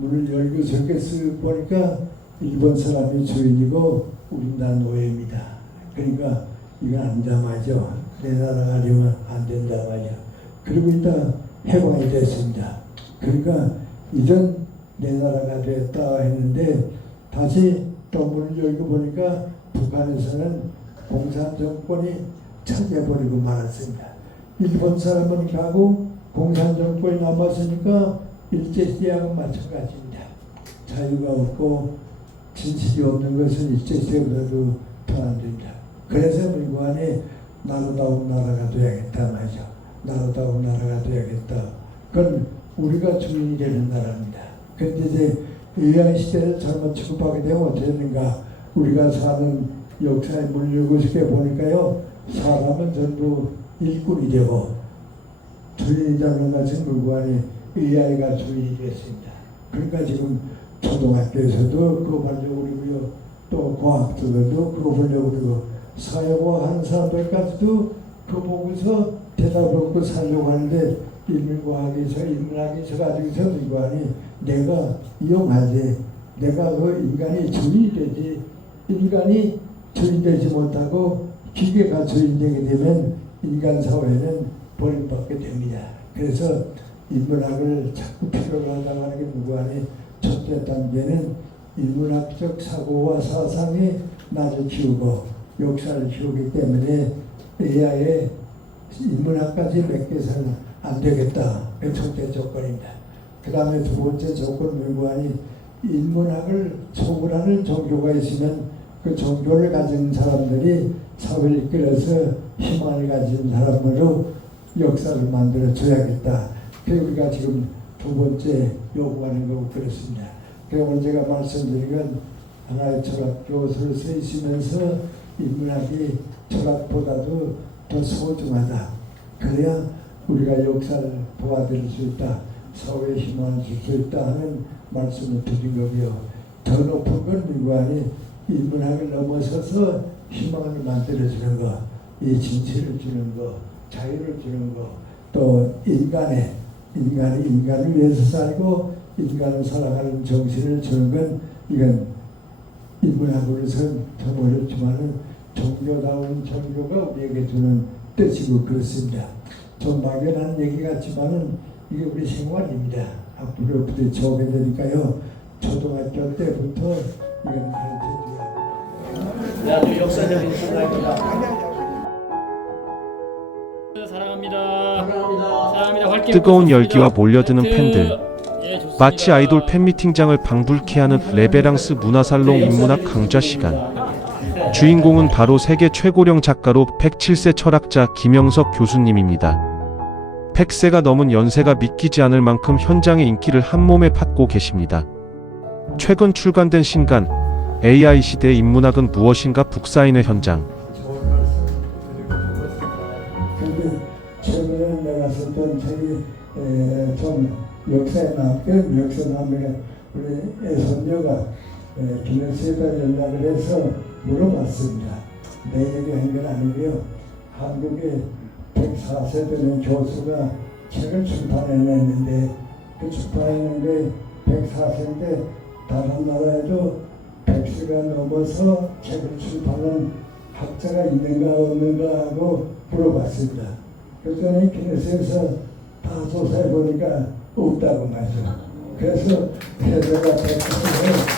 문을 열고 저렇게 쓱 보니까 일본 사람이 주인이고 우린 다 노예입니다. 그러니까 이건 아니다 말이죠. 내 나라 가려면 안 된다 말이야. 그리고 일단 해방이 됐습니다. 그러니까 이전 내 나라가 됐다 했는데 다시 또 문을 열고 보니까 북한에서는 공산 정권이 차지해버리고 말았습니다. 일본 사람은 가고 공산 정권이 남았으니까 일제시대하고 마찬가지입니다. 자유가 없고 진실이 없는 것은 일제시대보다도 더 안 됩니다. 그래서 민관이 나라다운 나라가 돼야겠다 말이죠. 나라다운 나라가 돼야겠다. 그건 우리가 주인이 되는 나라입니다. 그런데 이제 AI 시대를 잘못 취급하게 되면 어떻게 되는가? 우리가 사는 역사에 물리고 싶게 보니까요. 사람은 전부 일꾼이 되고 주인이 되는 것은 민관이 AI가 주인이 됐습니다. 그러니까 지금 초등학교에서도 그거 보려고 그러고요. 또 과학자들도 그거 보려고 그러고 사회와 하는 사람들까지도 그거 보고서 대답을 얻고 살려고 하는데 인문학에서 가지고서 민관이 내가 이용하지 내가 그 인간이 주인이 되지 인간이 주인되지 못하고 기계가 주인되게 되면 인간 사회는 버림받게 됩니다. 그래서 인문학을 자꾸 필요로 한다고 하는 게 무관히 첫째 단계는 인문학적 사고와 사상이 나를 키우고 역사를 키우기 때문에 AI에 인문학까지 맡겨서는 안 되겠다. 그 첫째 조건입니다. 그 다음에 두 번째 조건 무관히 인문학을 초월하는 종교가 있으면 그 종교를 가진 사람들이 사회를 이끌어서 희망을 가진 사람으로 역사를 만들어 줘야겠다. 그게 우리가 지금 두 번째 요구하는 거고 그렇습니다. 그래서 제가 말씀드린 건 하나의 철학 교수를 서 있으면서 인문학이 철학보다도 더 소중하다. 그래야 우리가 역사를 도와드릴 수 있다. 사회에 희망을 줄 수 있다 하는 말씀을 드린 거고요. 더 높은 건 민관이 인문학을 넘어서서 희망을 만들어주는 거, 이 진실을 주는 거, 자유를 주는 거, 또 인간이 인간을 위해서 살고 인간을 사랑하는 정신을 주는 건 이건 인문학으로서는 좀 어렵지만은 종교다운 종교가 우리에게 주는 뜻이고 그렇습니다. 좀 막연한 얘기 같지만은 이게 우리 생활입니다. 앞으로 부딪혀오게 되니까요. 초등학교 때부터 이건 가르쳐줘야 아주 역사적인 생각입니다. 사랑합니다. 사랑합니다. 뜨거운 열기와 몰려드는 팬들. 마치 아이돌 팬미팅장을 방불케 하는 레베랑스 문화살롱 인문학 강좌 시간. 주인공은 바로 세계 최고령 작가로 107세 철학자 김영석 교수님입니다. 100세가 넘은 연세가 믿기지 않을 만큼 현장의 인기를 한몸에 팥고 계십니다. 최근 출간된 신간 AI 시대의 인문학은 무엇인가 북사인의 현장. 근데 최근에 내가 썼던 책이 좀 역사에 남게 역사에 남게 우리 애손녀가 기네스에다 연락을 해서 물어봤습니다. 내 얘기한 건 아니고요. 한국의 104세 되는 교수가 책을 출판해냈는데 그 출판해낸 게 104세인데 다른 나라에도 100세가 넘어서 책을 출판한 학자가 있는가 없는가 하고 물어봤습니다. 그랬더니 기네스에서 다 조사해 보니까 없다고 말이죠. 그래서 제가 100세에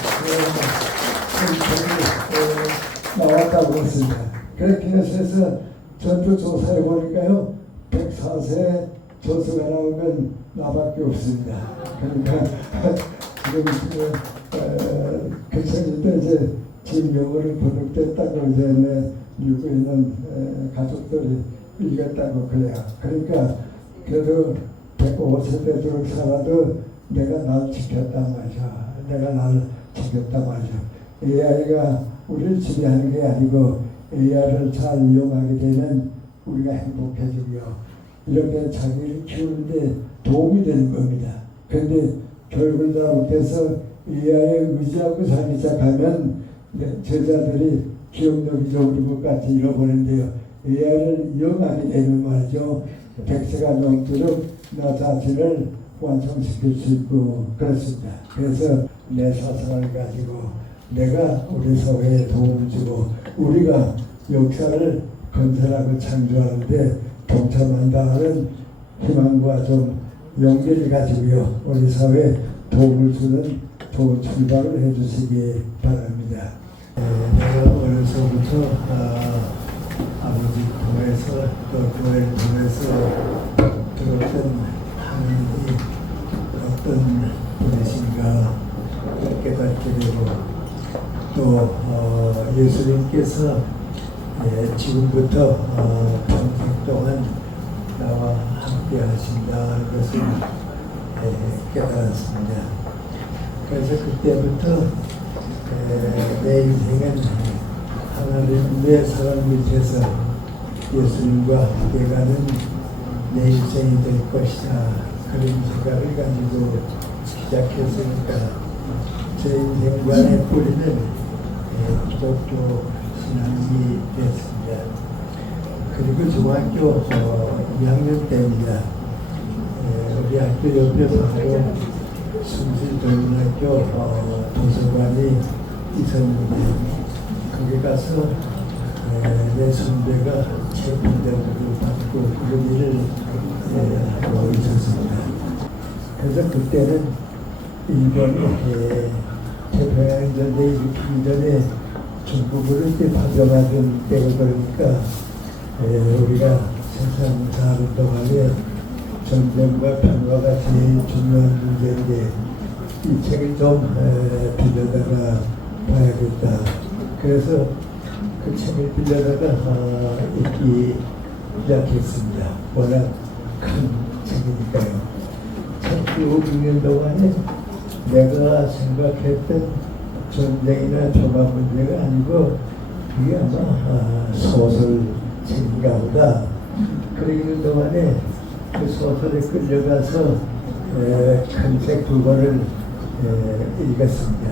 나왔다고 했습니다. 그래서 기네스에서 전부 조사해 보니까요 104세 조사가 나온 건 나밖에 없습니다. 그러니까 지금 그 책도 이제 진명으로 번역됐다고 이제 미국에 있는 가족들이 읽었다고 그래요. 그러니까 그래도 105세 되도록 살아도 내가 날 지켰단 말이야. 내가 날 지켰단 말이야. AI가 우리를 지배하는 게 아니고 AI를 잘 이용하게 되면 우리가 행복해지고요. 이렇게 자기를 키우는데 도움이 되는 겁니다. 그런데 교육을 잘못해서 AI에 의지하고 살기 시작하면 제자들이 기억력이 좋은 것 같이 잃어버리는데요. AI를 이용하게 되면 말이죠. 100세가 넘도록 나 자신을 완성시킬 수 있고 그렇습니다. 그래서 내 사상을 가지고 내가 우리 사회에 도움을 주고 우리가 역사를 건설하고 창조하는데 동참한다 하는 희망과 좀 용기를 가지고요. 우리 사회에 도움을 주는 좋은 출발을 해주시기 바랍니다. 내가 어려서부터 아버지 통해서 또 교회를 통해서 들었던 하나님이 어떤 분이신가 깨닫게 되고 또 예수님께서 지금부터 평생 동안 나와 함께 하신다는 것을 깨달았습니다. 그래서 그때부터 내 인생은 하나님의 사랑 밑에서 예수님과 함께 가는 내 인생이 될 것이다. 그런 생각을 가지고 시작했으니까 제 인생관의 뿌리는 기독교 신앙이 됐습니다. 그리고 중학교 2학년 때입니다. 우리 학교 옆에 바로 순실동문학교 도서관이 있었는데 거기 가서 내 선배가 책 분장을 받고 그런 일을 하고 있었습니다. 그래서 그때는 일본이 태평양전쟁 일으키기 전에 중국으로 이제 받아맞은 때가 그러니까 우리가 세상 사는 동안에 전쟁과 평화가 제일 중요한 문제인데 이 책을 좀 빌려다가 봐야겠다. 그래서 그 책을 빌려다가 읽기 시작했습니다. 워낙 큰 책이니까요. 책 읽는 동안에 내가 생각했던 전쟁이나 평화 문제가 아니고 이게 아마 소설 책인가 보다. 그러는 동안에 그 소설에 끌려가서 큰 책 두 권을 읽었습니다.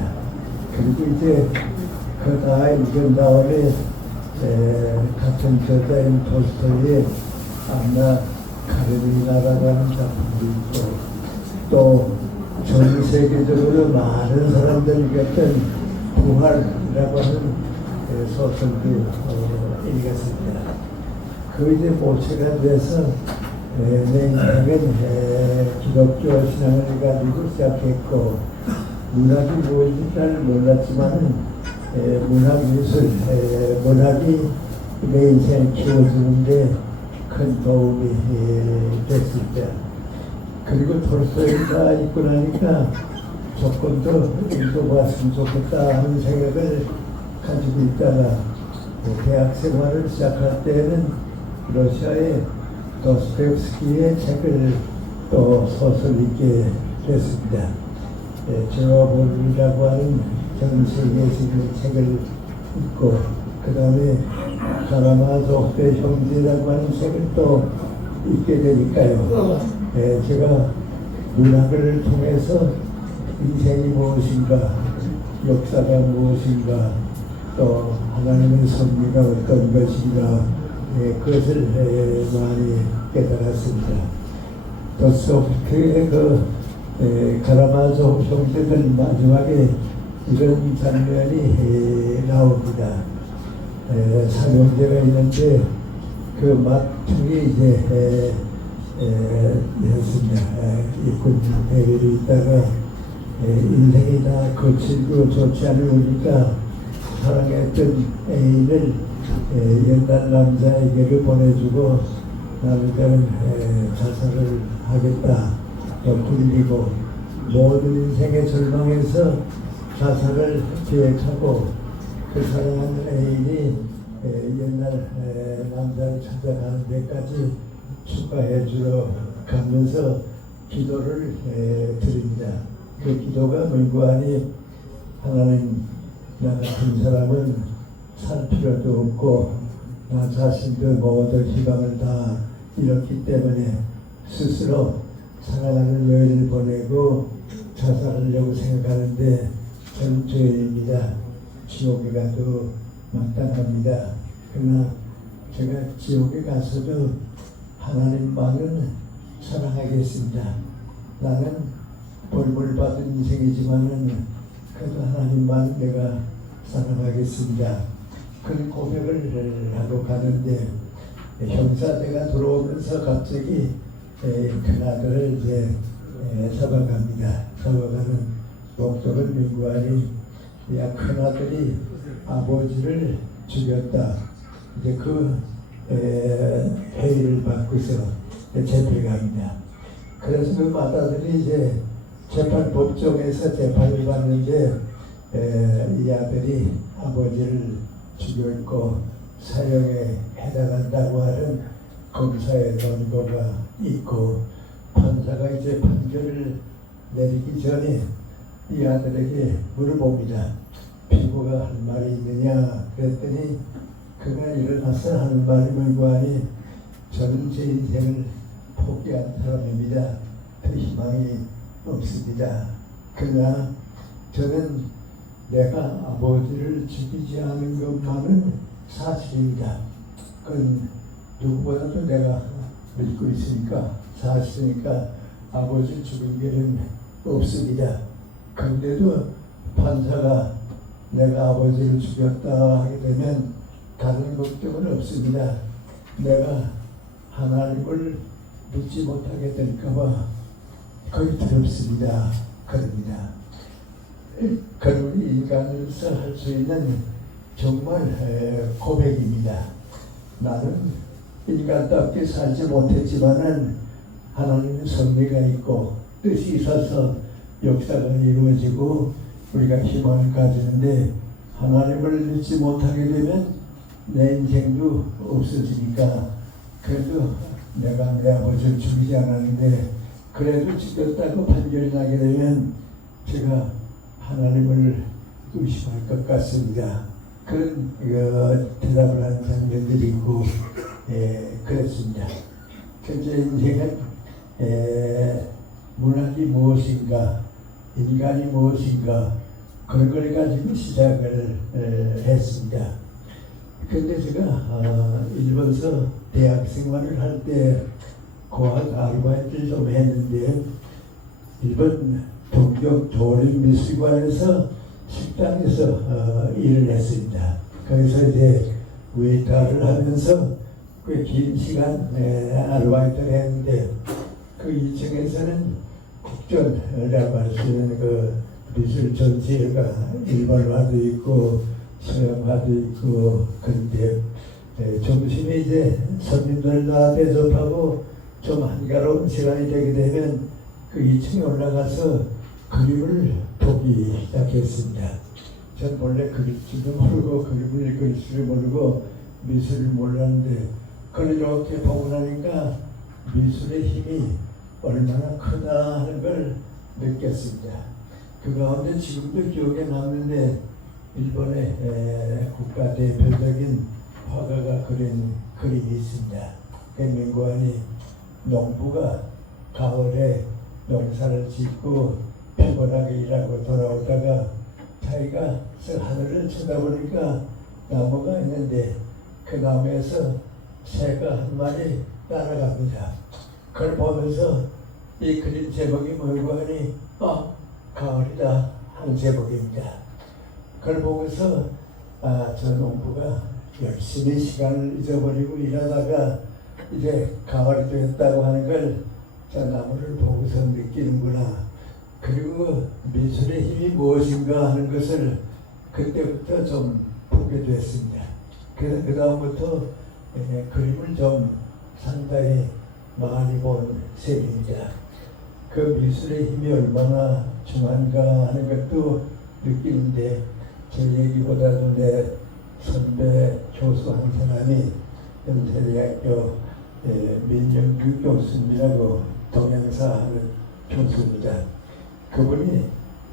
그리고 이제 그 다 읽은 다음에 같은 저자인 톨스토이의 안나 카레니나라고 하는 작품도 있고 또 전 세계적으로 많은 사람들이 읽었던 부활이라고 하는 소설도 읽었습니다. 그 이제 모체가 돼서 내 인생은 기독교 신앙을 가지고 시작했고 문학이 무엇인지 잘 몰랐지만 문학예술, 문학이 내 인생을 키워주는데 큰 도움이 됐습니다. 그리고 톨스토이가 읽고 나니까 조금 더 읽어봤으면 좋겠다 하는 생각을 가지고 있다가 대학 생활을 시작할 때는 러시아의 도스토옙스키의 책을 또 소설 읽게 됐습니다. 제와볼이라고 하는 전 세계에서의 책을 읽고 그 다음에 카라마조프의 형제라고 하는 책을 또 읽게 되니까요. 제가 문학을 통해서 인생이 무엇인가, 역사가 무엇인가, 또 하나님의 섭리가 어떤 것인가 그것을 많이 깨달았습니다. 도스토옙스키의 카라마조프 형제들 마지막에 이런 장면이 나옵니다. 삼형제가 있는데 그 막중에 이제 했습니다. 일꾼 대회를 있다가 인생이 다 거칠고 좋지 않으니까 사랑했던 애인을 옛날 남자에게를 보내주고 남자는 자살을 하겠다 굴리고 모든 인생의 절망에서 자살을 계획하고 그 사랑하는 애인이 옛날 남자를 찾아가는 데까지 축하해 주러 가면서 기도를 드립니다. 그 기도가 무관히 하나님 나 같은 사람은 살 필요도 없고 나 자신도 모든 희망을 다 잃었기 때문에 스스로 사랑하는 여인을 보내고 자살하려고 생각하는데 저는 죄인입니다. 지옥에 가도 마땅합니다. 그러나 제가 지옥에 가서도 하나님만은 사랑하겠습니다. 나는 벌벌 받은 인생이지만은 그래도 하나님만 내가 사랑하겠습니다. 그런 고백을 하고 가는데 형사대가 들어오면서 갑자기 큰아들을 이제 잡아갑니다. 잡아가는 목적을 민구안이 야 큰아들이 아버지를 죽였다. 이제 그 회의를 받고서 재판갑니다. 그래서 그 맏아들이 이제 재판법정에서 재판을 받는데 이 아들이 아버지를 죽였고 사형에 해당한다고 하는 검사의 논거가 있고 판사가 이제 판결을 내리기 전에 이 아들에게 물어봅니다. 피고가 할 말이 있느냐 그랬더니 그가 일어나서 하는 말이 물고하니 저는 제 인생을 포기한 사람입니다. 더 희망이 없습니다. 그러나 저는 내가 아버지를 죽이지 않은 것만은 사실입니다. 그건 누구보다도 내가 믿고 있으니까 사실이니까 아버지 죽인 게는 없습니다. 그런데도 판사가 내가 아버지를 죽였다 하게 되면 다른 걱정은 없습니다. 내가 하나님을 믿지 못하게 될까봐 거의 두렵습니다. 그럽니다. 그런 인간으로서 할 수 있는 정말 고백입니다. 나는 인간답게 살지 못했지만은 하나님의 섭리가 있고 뜻이 있어서 역사가 이루어지고 우리가 희망을 가지는데 하나님을 믿지 못하게 되면 내 인생도 없어지니까 그래도 내가 내 아버지를 죽이지 않았는데 그래도 죽였다고 판결이 나게 되면 제가 하나님을 의심할 것 같습니다. 그런 대답을 하는 장면들이 있고 그랬습니다. 현재 인생은 문학이 무엇인가 인간이 무엇인가 그런 걸 가지고 시작을 했습니다. 근데 제가 일본서 대학 생활을 할 때 고학 아르바이트를 좀 했는데 일본 동경 조림미술관에서 식당에서 일을 했습니다. 거기서 이제 웨이터를 하면서 꽤 긴 시간 아르바이트를 했는데 그 2층에서는 국전이라고 할 수 있는 그 미술 전시회가 일본화도 있고 서양화도 있고 그런데 점심에 이제 손님들 다 대접하고 좀 한가로운 시간이 되게 되면 그 2층에 올라가서 그림을 보기 시작했습니다. 전 원래 그릴 줄도 모르고 그림을 그릴 줄도 모르고 미술을 몰랐는데 그걸 이렇게 보고 나니까 미술의 힘이 얼마나 크다 하는 걸 느꼈습니다. 그 가운데 지금도 기억에 남는데 일본의 국가대표적인 화가가 그린 그림이 있습니다. 민구안이 농부가 가을에 농사를 짓고 피곤하게 일하고 돌아오다가 자기가 하늘을 쳐다보니까 나무가 있는데 그 나무에서 새가 한 마리 따라갑니다. 그걸 보면서 이 그림 제목이 뭐고 하니 가을이다 하는 제목입니다. 그걸 보고서 저 농부가 열심히 시간을 잊어버리고 일하다가 이제 가을이 되었다고 하는 걸 저 나무를 보고서 느끼는구나. 그리고 미술의 힘이 무엇인가 하는 것을 그때부터 좀 보게 됐습니다. 그래서 그 다음부터 그림을 좀 상당히 많이 본 셈입니다. 그 미술의 힘이 얼마나 중요한가 하는 것도 느끼는데 제 얘기보다도 내 선배 교수 한 사람이 연세대학교 민정규 교수님이라고 동양사 하는 교수입니다. 그분이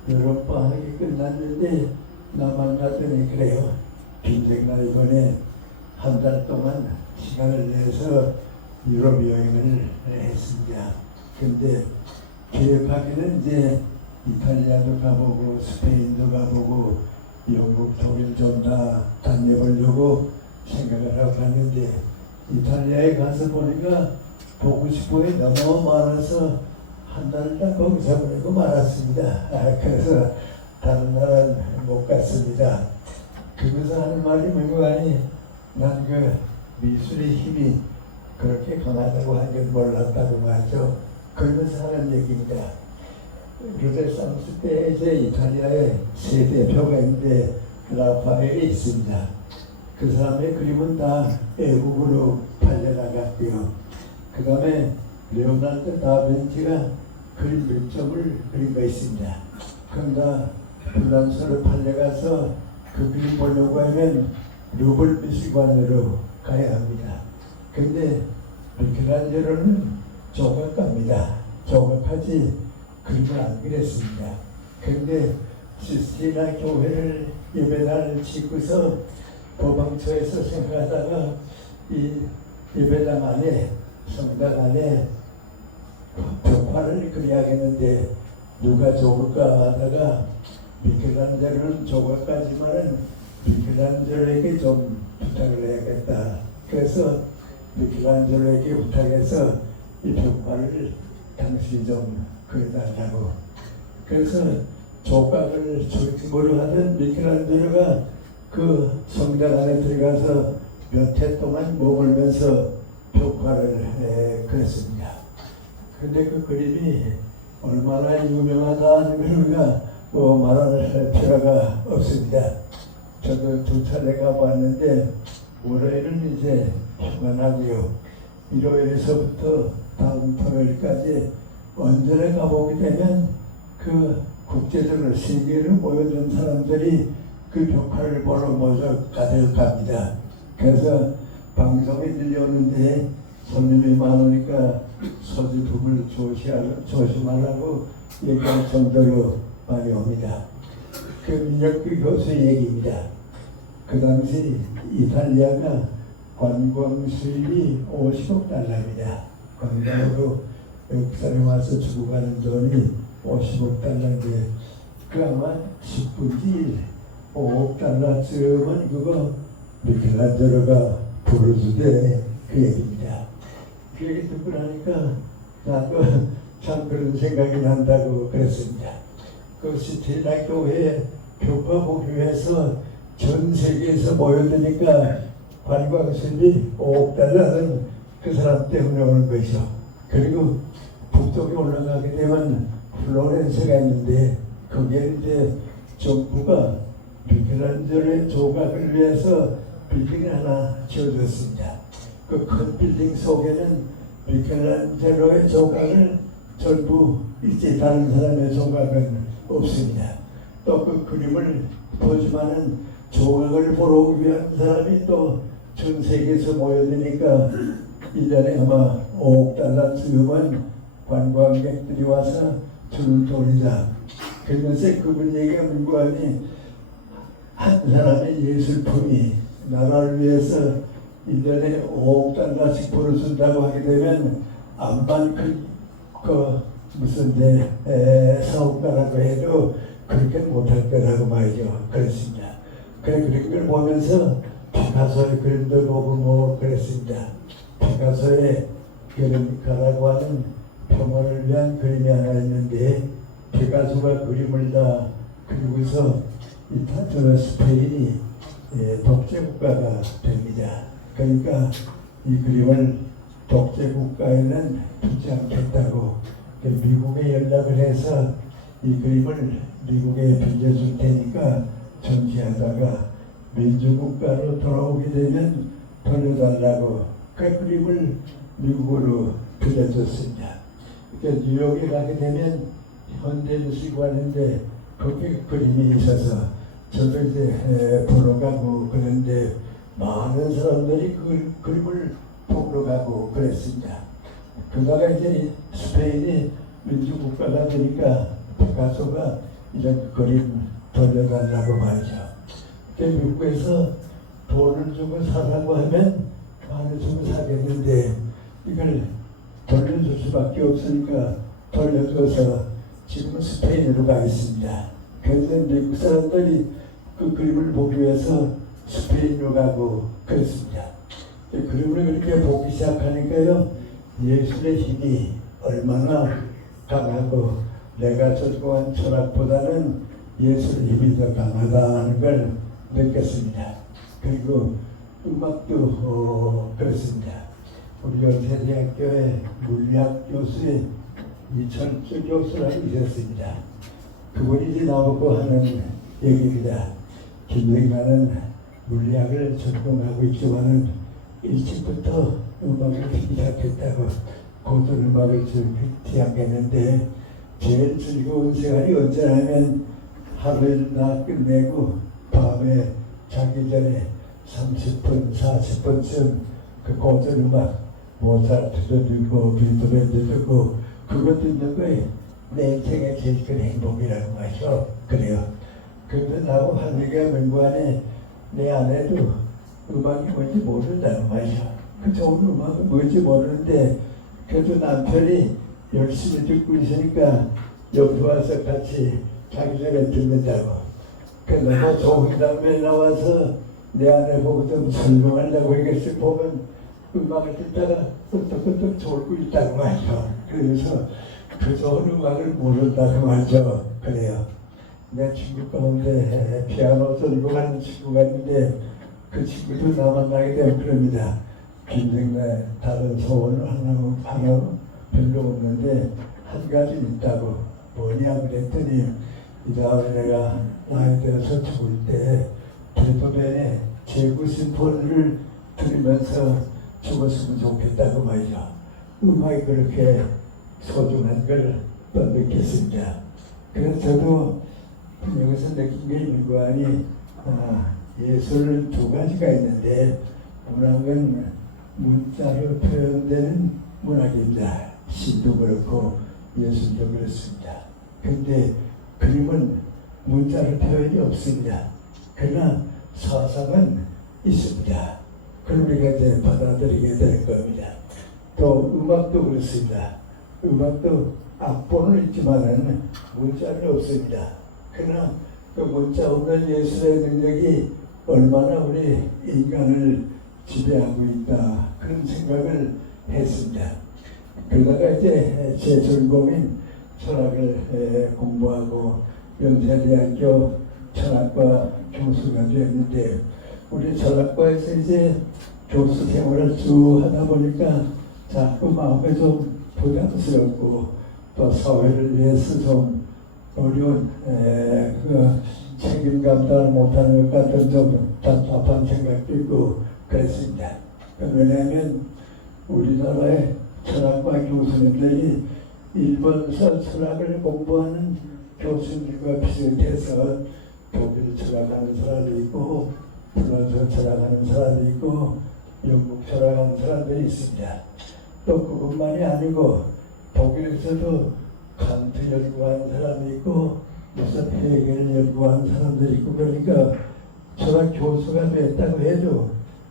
여름방학이 끝났는데 나 만나더니 그래요. 빈생나 이번에 한 달 동안 시간을 내서 유럽 여행을 했습니다. 근데 계획하기는 이제 이탈리아도 가보고 스페인도 가보고 영국, 독일 좀 다 다녀보려고 생각을 하고 갔는데 이탈리아에 가서 보니까 보고 싶은 게 너무 많아서 한 달을 다 거기서 보내고 말았습니다. 그래서 다른 나라는 못 갔습니다. 그래서 하는 말이 뭐니, 난 그 미술의 힘이 그렇게 강하다고 한 줄 몰랐다고 말이죠. 그러면서 하는 얘기입니다. 르네상스 때 이제 이탈리아에 세 대표가 있는데 라파엘이 있습니다. 그 사람의 그림은 다 외국으로 팔려나갔고요. 그 다음에 레오나르도 다빈치가 그림 밀점을 그린 거 있습니다. 그럼 다 프랑스로 팔려가서 그 그림 보려고 하면 루블 미술관으로 가야 합니다. 근데 미켈란젤로는 조각가입니다. 조각하지 그림을 안 그렸습니다. 그런데 시스티나 교회를 예배당을 짓고서 도방처에서 생각하다가 이 예배당 안에 성당 안에 벽화를 그려야겠는데 누가 좋을까 하다가 미켈란젤로는 조각가지만은 미켈란젤로에게 좀 부탁을 해야겠다. 그래서 미켈란젤로에게 부탁해서 이 벽화를 당신이 좀 그려달라고. 그래서 조각을 조직으로 하던 미켈란젤로가 그 성당 안에 들어가서 몇 해 동안 머물면서 벽화를 그렸습니다. 근데 그 그림이 얼마나 유명하다 하는 걸 우리가 말할 필요가 없습니다. 저도 2차례 가봤는데 월요일은 이제 휴관하고요. 일요일에서부터 다음 토요일까지 언제나 가보게 되면 그 국제적으로 세계로 모여든 사람들이 그 벽화를 보러 모여 가득합니다. 그래서 방송에 들려오는데 손님이 많으니까 소지품을 조심하라고 얘기할 정도로 많이 옵니다. 그 민혁규 교수의 얘기입니다. 그 당시 이탈리아가 관광 수입이 50억 달러입니다. 관광으로 외국 사람이 와서 주고 가는 돈이 50억 달러인데 그 아마 10분의 1, 5억 달러쯤은 그거 미켈란젤로가 부르주되 그 얘기입니다. 그 얘기 듣고 나니까 나도 참 그런 생각이 난다고 그랬습니다. 그 시티나 교회에 벽화 보기 위해서 전 세계에서 모여드니까 관광 수입이 5억 달러는 그 사람 때문에 오는 거죠. 그리고 북쪽에 올라가게 되면 플로렌스가 있는데 거기에 이제 정부가 미켈란젤로의 조각을 위해서 빌딩을 하나 지어줬습니다. 그 큰 빌딩 속에는 미켈란젤로의 조각을 전부 있지 다른 사람의 조각은 없습니다. 또 그 그림을 보지만은 조각을 보러 오기 위한 사람이 또 전 세계에서 모여드니까 1년에 아마 5억 달러쯤은 관광객들이 와서 줄을 돌리자. 그러면서 그분 얘기가 물고하니 한 사람의 예술품이 나라를 위해서 1년에 5억 달러씩 벌어준다고 하게 되면 암만 무슨 사업가라고 해도 그렇게 못할 거라고 말이죠. 그랬습니다. 그런 걸 보면서 피카소의 그림도 보고 그랬습니다. 피카소의 게르니카라고 하는 평화를 위한 그림이 하나 있는데 피카소가 그림을 다 그리고서 스페인이 독재국가가 됩니다. 그러니까 이 그림을 독재국가에는 두지 않겠다고 미국에 연락을 해서 이 그림을 미국에 빌려줄 테니까 전시하다가 민주국가로 돌아오게 되면 돌려달라고 그 그림을 미국으로 빌려줬습니다. 그러니까 뉴욕에 가게 되면 현대미술관인데 거기 그림이 있어서 저도 이제 보러 가고 그런데 많은 사람들이 그 그림을 보러 가고 그랬습니다. 그러다가 이제 스페인이 민주국가가 되니까 피카소가 이런 그림 돌려달라고 말이죠. 미국에서 돈을 주고 사라고 하면 많이 주고 사겠는데 이걸 돌려줄 수밖에 없으니까 돌려줘서 지금 스페인으로 가 있습니다. 그래서 미국 사람들이 그 그림을 보기 위해서 스페인으로 가고 그랬습니다. 그림을 그렇게 보기 시작하니까요, 예술의 힘이 얼마나 강하고 내가 전공한 철학보다는 예술의 힘이 더 강하다는 걸 느꼈습니다. 그리고 음악도 그렇습니다. 우리 연세대학교의 물리학 교수의 이철주 교수라고 있었습니다. 그분이 이제 나보고 하는 얘기입니다. 김동희는 물리학을 전공하고 있지만은 일찍부터 음악을 시작했다고 고전음악을 시작했는데 제일 즐거운 시간이 언제냐면 하루를 다 끝내고 밤에 자기 전에 30분, 40분쯤 그 고전음악 모차르트도 듣고 비토벤도 듣고 그것 듣는 거에 내 인생의 제일 큰 행복이라고 하죠. 그래요. 그런데 나하고 하늘과 명관에 내 아내도 음악이 뭔지 모른다는 말이야. 그 좋은 음악은 뭔지 모르는데 그래도 남편이 열심히 듣고 있으니까 여기 와서 같이 자기 전에 듣는다고. 그 내가 조홍담에 나와서 내 아내 보고 좀 설명하려고 했겠지 보면 음악을 듣다가 끄떡끄떡 졸고 있다고 말이야. 그래서 그 좋은 음악을 모른다고 말이죠. 그래요. 내 친구 가운데 피아노 전공하는 친구가 있는데 그 친구도 나 만나게 되면 그럽니다. 김생래 다른 소원을 하나 별로 없는데 한 가지 있다고. 뭐냐 그랬더니 이 다음에 내가 나이 들어서 죽을 때 베토벤의 제구 심포니를 들으면서 죽었으면 좋겠다고 말이죠. 음악이 그렇게 소중한 걸 또 느꼈습니다. 그래서 저도 여기서 느낀 게 일관이 예술 두 가지가 있는데 문학은 문자로 표현되는 문학입니다. 시도 그렇고 예술도 그렇습니다. 그런데 그림은 문자로 표현이 없습니다. 그러나 사상은 있습니다. 그걸 우리가 이제 받아들이게 될 겁니다. 또 음악도 그렇습니다. 음악도 악보는 있지만은 문자는 없습니다. 그러나 그 문자 없는 예술의 능력이 얼마나 우리 인간을 지배하고 있다 그런 생각을 했습니다. 그러다가 이제 제 전공인 철학을 공부하고 연세대학교 철학과 교수가 되었는데 우리 철학과에서 이제 교수 생활을 쭉 하다 보니까 자꾸 마음에 좀 부담스럽고 또 사회를 위해서 좀 어려운 그 책임 감당을 못하는 것 같은 좀 답답한 생각도 있고 그랬습니다. 왜냐하면 우리나라의 철학과 교수님들이 일본서 철학을 공부하는 교수님들과 비슷해서 독일 철학하는 사람도 있고 프랑스 철학하는 사람도 있고 영국 철학하는 사람들이 있습니다. 또 그것만이 아니고 독일에서도 칸트 연구하는 사람이 있고 무슨 해결 연구하는 사람들이 있고 그러니까 철학 교수가 됐다고 해도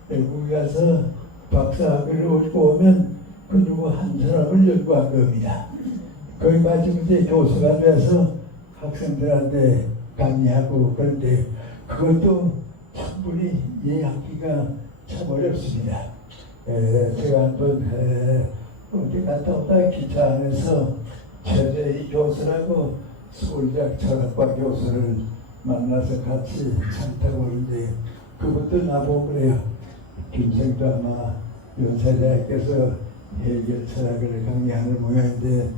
외국에 가서 박사학위를 얻고 오면 그 누구 한 사람을 연구한 겁니다. 거기 가지고 이제 교수가 돼서 학생들한테 강의하고 그런데 그것도 충분히 이해하기가 참 어렵습니다. 제가 한번 어디 갔다 오다 기차 안에서 최재희 교수라고 서울대학 철학과 교수를 만나서 같이 차 타고 오는데 그분도 나보고 그래요. 김생도 아마 연세대학교에서 해결 철학을 강의하는 모양인데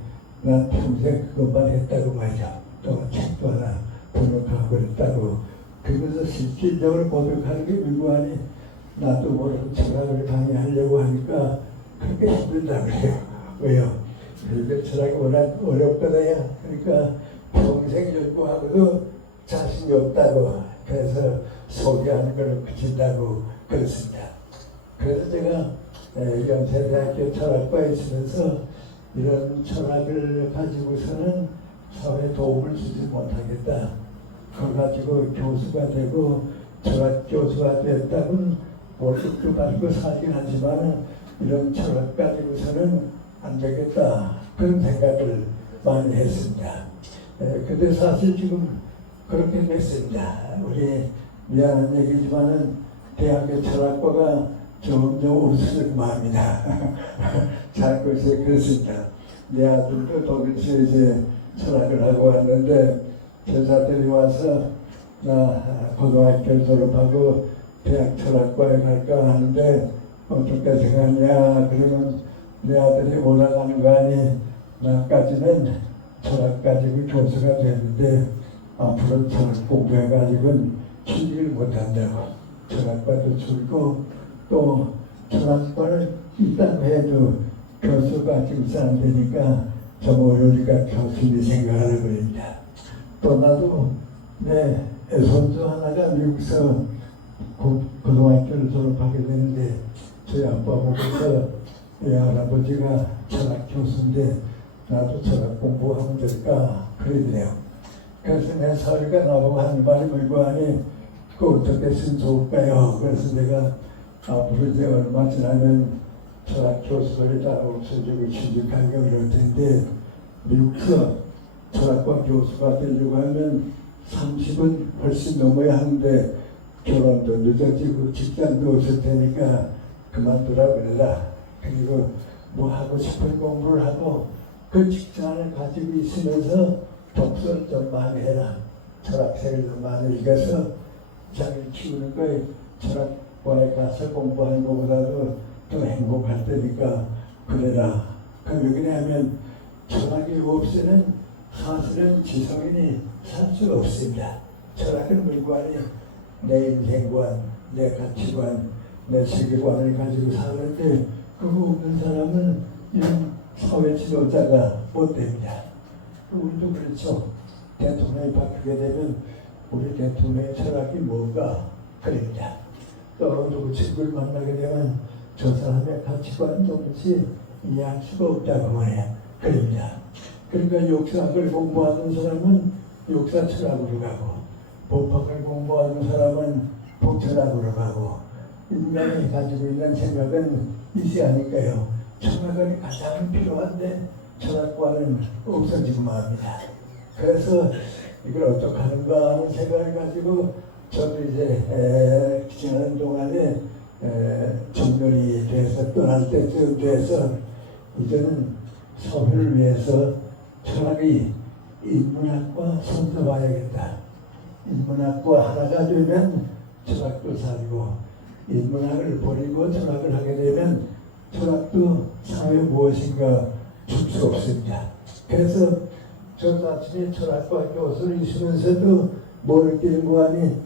난 평생 그것만 했다고 말이죠. 또 책도 하나 번역하고 그랬다고. 그래서 실질적으로 고백하는 게 일관이 나도 모르는 철학을 강의하려고 하니까 그렇게 힘들다 그래요. 왜요? 해결 철학이 워낙 어렵거든요. 그러니까 평생 연구하고도 자신이 없다고. 그래서 소개하는 걸 그친다고 그랬습니다. 그래서 제가 연세대학교 철학과에 있으면서 이런 철학을 가지고서는 사회에 도움을 주지 못하겠다. 그걸 가지고 교수가 되고 철학 교수가 됐다면 월급도 받고 살긴 하지만 이런 철학 가지고서는 안 되겠다. 그런 생각을 많이 했습니다. 근데 사실 지금 그렇게 됐습니다. 우리 미안한 얘기지만은 대학교 철학과가 점점 없어질 마음이다. 잘 글쎄 그렇습니다. 내 아들도 독일에서 이제 철학을 하고 왔는데 제자들이 와서 나 고등학교 졸업하고 대학 철학과에 갈까 하는데 어떻게 생각하냐 그러면 내 아들이 올라가는 거 아니 나까지는 철학 가지고 교수가 됐는데 앞으로 철학 공부해가지고는 취직을 못한다고 철학과도 줄고 또 철학과를 일단 해도 교수가 지금 안 되니까 좀 어려우니까 교수님이 생각하라 그럽니다. 또 나도 내 손주 하나가 미국에서 고등학교를 졸업하게 되는데 저희 아빠 보고서 내 할아버지가 철학 교수인데 나도 철학 공부하면 될까 그러더래요. 그래서 내 사위가 나보고 하는 말이 뭐고 하니 그 어떻게 쓰면 좋을까요? 그래서 내가 앞으로 이제 얼마 지나면 철학 교수들이 다 없어지고 취직하기가 그럴 텐데 미국에서 철학과 교수가 되려고 하면 30은 훨씬 넘어야 하는데 결혼도 늦어지고 직장도 없을 테니까 그만두라 그래라. 그리고 뭐 하고 싶은 공부를 하고 그 직장을 가지고 있으면서 독서를 좀 많이 해라. 철학책을 좀 많이 읽어서 자기를 키우는 거에 철학과에 가서 공부하는 것보다도 더 행복할 테니까 그래라. 그럼 왜 그러냐면 철학이 없이는 사실은 지성인이 살 수 없습니다. 철학은 물관이 내 인생관, 내 가치관, 내 세계관을 가지고 사는데 그거 없는 사람은 이런 사회 지도자가 못 됩니다. 우리도 그렇죠. 대통령이 바뀌게 되면 우리 대통령의 철학이 뭔가 그럽니다. 또 누구 친구를 만나게 되면 저 사람의 가치관 조금씩 이해할 수가 없다고 말해요. 그럽니다. 그러니까 역사학을 공부하는 사람은 역사 철학으로 가고 법학을 공부하는 사람은 법철학으로 가고 인간이 가지고 있는 생각은 이시하니까요. 철학은 가장 필요한데 철학과는 없어지고 맙니다. 그래서 이걸 어떻게 하는가 하는 생각을 가지고 저도 이제 지난 동안에 정렬이 돼서 떠날 때쯤 돼서 이제는 사회를 위해서 철학이 인문학과 손잡아야겠다. 인문학과 하나가 되면 철학도 살고 인문학을 버리고 철학을 하게 되면 철학도 사회 무엇인가 줄 수 없습니다. 그래서 저 자신이 철학과 교수를 있으면서도 뭐 느끼는 거 아니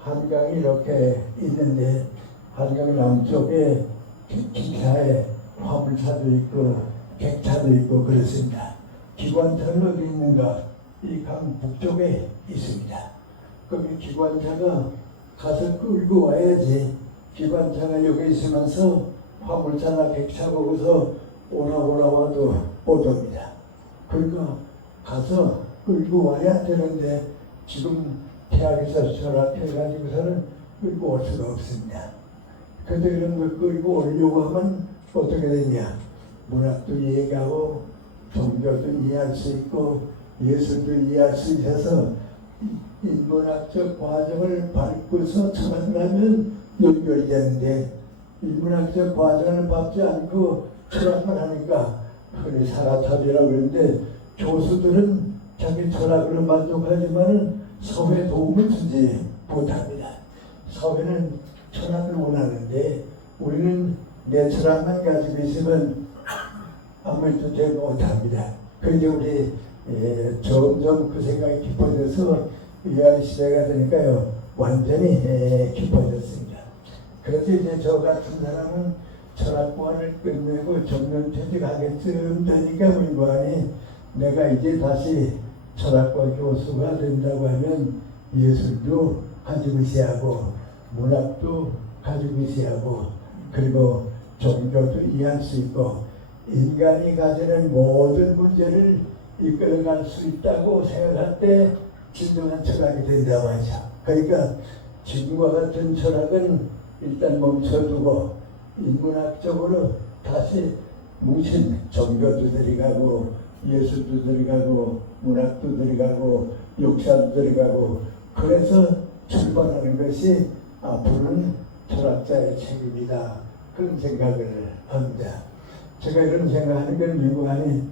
한강이 이렇게 있는데 한강 남쪽에 기차에 화물차도 있고 객차도 있고 그렇습니다. 기관차는 어디 있는가? 이 강 북쪽에 있습니다. 그럼 이 기관차가 가서 끌고 와야지. 기관차가 여기 있으면서 화물차나 객차 보고서 오라와도 못 옵니다. 그러니까 가서 끌고 와야 되는데 지금 대학에서 철학해가지고서는 끌고 올 수가 없습니다. 근데 이런 걸 끌고 오려고 하면 어떻게 되냐? 문학도 이해하고 종교도 이해할 수 있고 예술도 이해할 수 있어서 인문학적 과정을 밟고서 철학을 하면 연결이 되는데 인문학적 과정을 밟지 않고 철학을 하니까 흔히 사라탑이라고 그러는데 교수들은 자기 철학으로 만족하지만 사회에 도움을 주지 못합니다. 사회는 철학을 원하는데 우리는 내 철학만 가지고 있으면 아무것도 되지 못합니다. 그런데 우리 점점 그 생각이 깊어져서 위안 시대가 되니까요 완전히 깊어졌습니다. 그래서 이제 저 같은 사람은 철학관을 끝내고 정년퇴직하게쯤 되니까 물건이 내가 이제 다시 철학과 교수가 된다고 하면 예술도 가지고 있어야 하고 문학도 가지고 있어야 하고 그리고 종교도 이해할 수 있고 인간이 가지는 모든 문제를 이끌어갈 수 있다고 생각할 때 진정한 철학이 된다고 하죠. 그러니까 지금과 같은 철학은 일단 멈춰두고 인문학적으로 다시 뭉친 종교도 들어가고 예술도 들어가고 문학도 들어가고 역사도 들어가고 그래서 출발하는 것이 앞으로는 철학자의 책임이다. 그런 생각을 합니다. 제가 이런 생각하는 건 미국 안에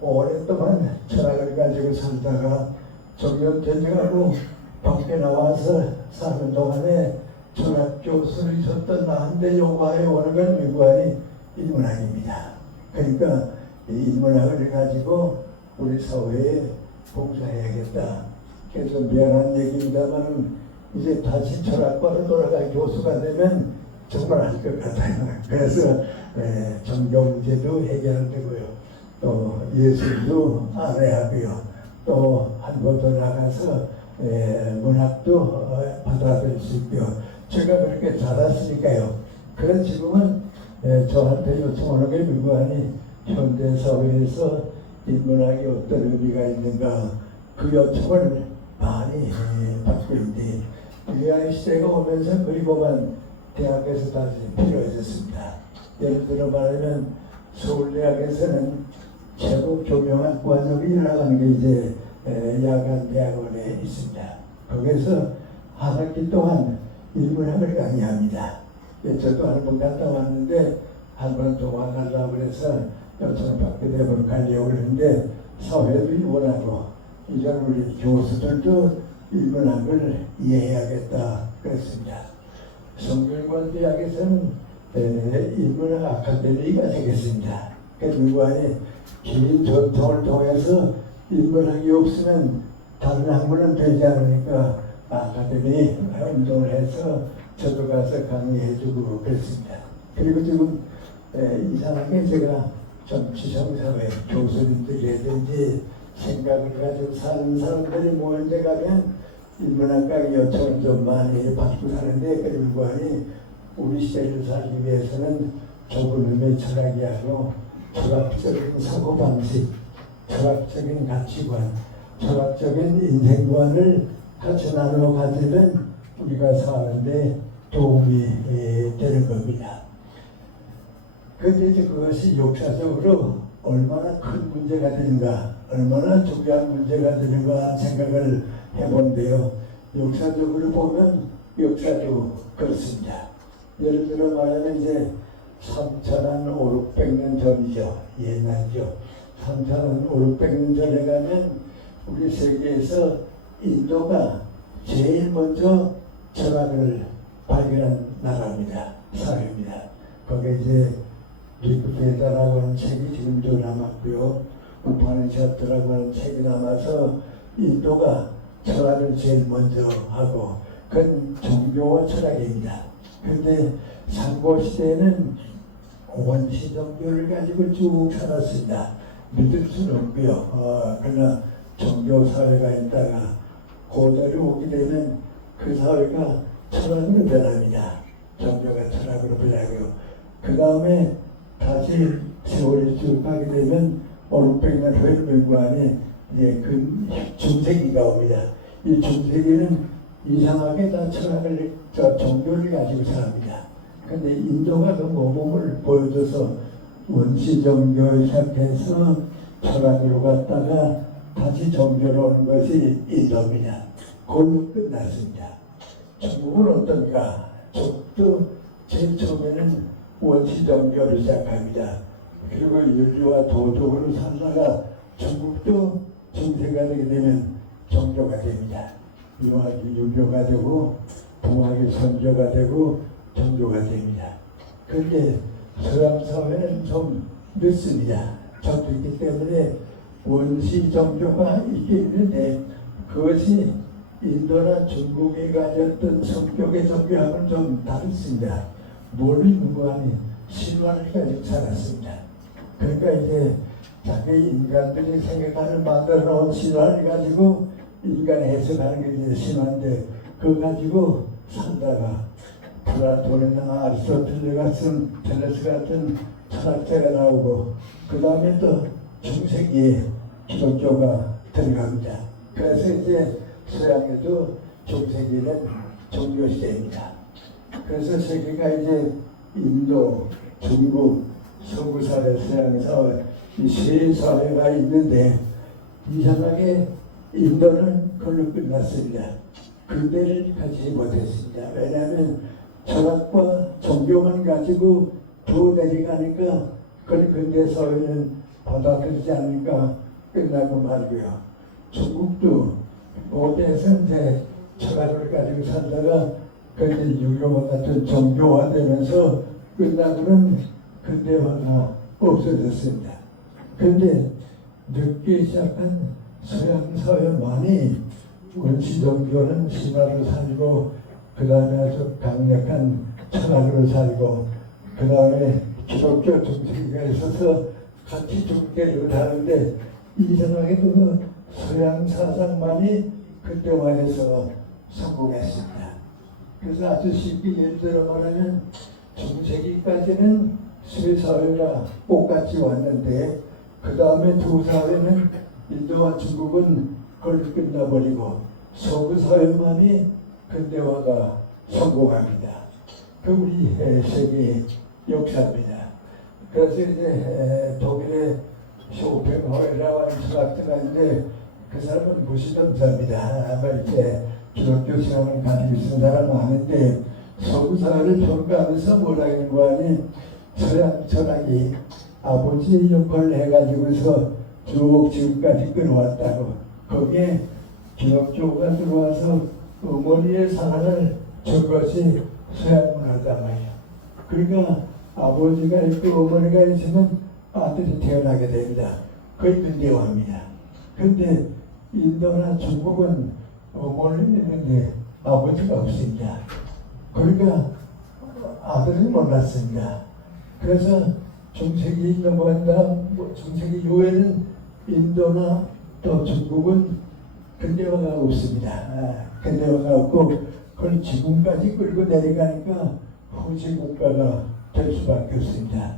오랫동안 철학을 가지고 살다가 정년 퇴직하고 밖에 나와서 사는 동안에 철학 교수를 있었던 나한테 요구하여 오는 건 민관이 인문학입니다. 그러니까 이 인문학을 가지고 우리 사회에 봉사해야겠다. 그래서 미안한 얘기입니다만 이제 다시 철학과로 돌아갈 교수가 되면 정말 할 것 같아요. 그래서 종교 문제도 해결되고요. 또 예술도 안해하고요. 또 한 번 더 나가서 문학도 받아들일 수 있고요. 제가 그렇게 자랐으니까요. 그런 지금은 저한테 요청하는 게 민관이 현대 사회에서 인문학이 어떤 의미가 있는가 그 요청을 많이 받고 있는데 AI 시대가 오면서 그리고만 대학에서 다시 필요해졌습니다. 예를 들어 말하면 서울대학에서는 최고 교명한 과정이 일어나가는 게 이제 야간 대학원에 있습니다. 거기서 한 학기 동안 인문학을 강의합니다. 저도 한 번 갔다 왔는데 한 번 동안 가려고 그래서 요청을 받게 되면 가려고 했는데 사회도 원하고 이전 우리 교수들도 인문학을 이해해야겠다 그랬습니다. 성균관대학에서는 인문학 아카데미가 생겼습니다. 그 민관이 긴 전통을 통해서 인문학이 없으면 다른 학문은 되지 않으니까 아카데미 운동을 해서 저도 가서 강의해주고 그랬습니다. 그리고 지금 이상하게 제가 좀 지성사회 교수님들이라든지 생각을 가지고 사는 사람들이 모인 데 가면 인문학 강의 요청을 좀 많이 받고 사는데 그 민관이 우리 시대를 살기 위해서는 좁은 의미의 철학이 아니고 철학적인 사고방식, 철학적인 가치관, 철학적인 인생관을 같이 나누어 가지면 우리가 사는데 도움이 되는 겁니다. 그런데 이제 그것이 역사적으로 얼마나 큰 문제가 되는가, 얼마나 중요한 문제가 되는가 생각을 해본데요. 역사적으로 보면 역사도 그렇습니다. 예를 들어 말하면 이제 3,000한 5,600년 전이죠. 옛날이죠. 3,000한 5,600년 전에 가면 우리 세계에서 인도가 제일 먼저 철학을 발견한 나라입니다. 사회입니다. 거기에 이제 리그베다라고 하는 책이 지금도 남았고요. 우파니샤드라고 하는 책이 남아서 인도가 철학을 제일 먼저 하고 그건 종교와 철학입니다. 그런데 상고시대에는 원시 종교를 가지고 쭉 살았습니다. 믿을 수는 없고요. 그러나 종교 사회가 있다가 고대로 오게 되면 그 사회가 철학으로 변합니다. 종교가 철학으로 변하고요. 그 다음에 다시 세월이 쭉 가게 되면 500년 후에 민관에 이제 그 중세기가 옵니다. 이 중세기는 이상하게 다 철학을, 종교를 가지고 삽니다. 근데 인도가 그 모범을 보여줘서 원시 종교를 시작해서 철학으로 갔다가 다시 종교로 오는 것이 인도입니다. 그걸로 끝났습니다. 중국은 어떤가? 중국도 제일 처음에는 원시 종교를 시작합니다. 그리고 윤리와 도덕으로 살다가 중국도 중세가 되게 되면 종교가 됩니다. 유학이 유교가 되고 부학이 선교가 되고 종교가 됩니다. 그런데 서양 사회는 좀 늦습니다. 저도 있기 때문에 원시 종교가 있긴 있는데 그것이 인도나 중국이 가졌던 성격의 종교하고는 좀 다릅니다. 몰입무관이 신화를 가지고 살았습니다. 그러니까 이제 자기 인간들이 생각하는 만들어 놓은 신화를 가지고 인간이 해석하는 게 이제 신화인데 그거 가지고 살다가 플라톤이나 아리스토텔레스 같은 철학자가 나오고 그 다음에 또 중세기에 기독교가 들어갑니다. 그래서 이제 서양에도 중세기는 종교시대입니다. 그래서 세계가 이제 인도, 중국, 서구사회, 서양사회 이 세 사회가 있는데 이상하게 인도는 그걸로 끝났습니다. 근대를 가지지 못했습니다. 왜냐하면 철학과 종교만 가지고 더 내려가니까 그 근대 사회는 받아들이지 않으니까 끝나고 말고요. 중국도 모대에서 이제 철학을 가지고 살다가 그게 유교와 같은 종교화되면서 끝나고는 근대화가 없어졌습니다. 그런데 늦게 시작한 서양 사회만이 원시 종교는 신화로 살고 그 다음에 아주 강력한 철학으로 살고 그 다음에 기독교 중세기가 있어서 같이 중계를 하는데 이상하게도 그 서양 사상만이 근대화해서 성공했습니다. 그래서 아주 쉽게 예를 들어 말하면 중세기까지는 세 사회가 똑같이 왔는데 그 다음에 두 사회는 인도와 중국은 그걸 끝나버리고 서구 사회만이 근대화가 성공합니다. 그 우리 세계 역사입니다. 그래서 이제 독일의 쇼펜하우어라고 하는 철학자가 있는데 그 사람은 무신론자입니다. 아마 이렇게 기독교 신앙을 가지고 있는 사람은 아닌데 서구 사회를 평가하면서 뭐라 하는 거 아니 서양 철학이 아버지의 역할을 해가지고서 쭉 지금까지 끌어왔다고 거기에 기독교가 들어와서 어머니의 사랑을 준 것이 서양 문화다 말이야. 그러니까 아버지가 있고 어머니가 있으면 아들이 태어나게 됩니다. 그게 근대화입니다. 그런데 인도나 중국은 어머니는 있는데 아버지가 없습니다. 그러니까 아들을 몰랐습니다. 그래서 중세기 넘어간다. 중세기 이후에는 인도나 또 중국은 근대화가 없습니다. 근대화가 없고 그걸 지금까지 끌고 내려가니까 후지 국가가 될 수밖에 없습니다.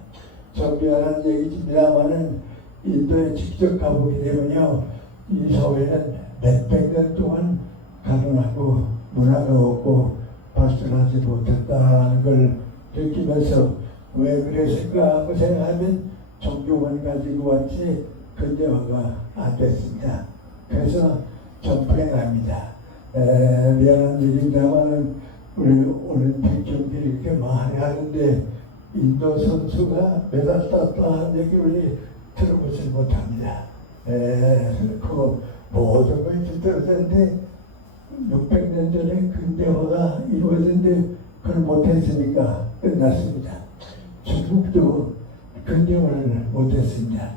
좀 미안한 얘기입니다만은 인도에 직접 가보게 되면요, 이 사회는 몇백 년 동안 가난하고 문화가 없고 발전하지 못했다는 걸 느끼면서 왜 그랬을까 하고 생각하면 종교만 가지고 왔지 근대화가 안 됐습니다. 그래서 좀 불행합니다. 미안한 일입니다만은 우리 올림픽 경기 이렇게 많이 하는데 인도 선수가 메달 땄다 얘기 우리 들어보지 못합니다. 그 모든 것이 들었는데 600년 전에 근대화가 이루어졌는데 그걸 못했으니까 끝났습니다. 중국도 근대화를 못했습니다.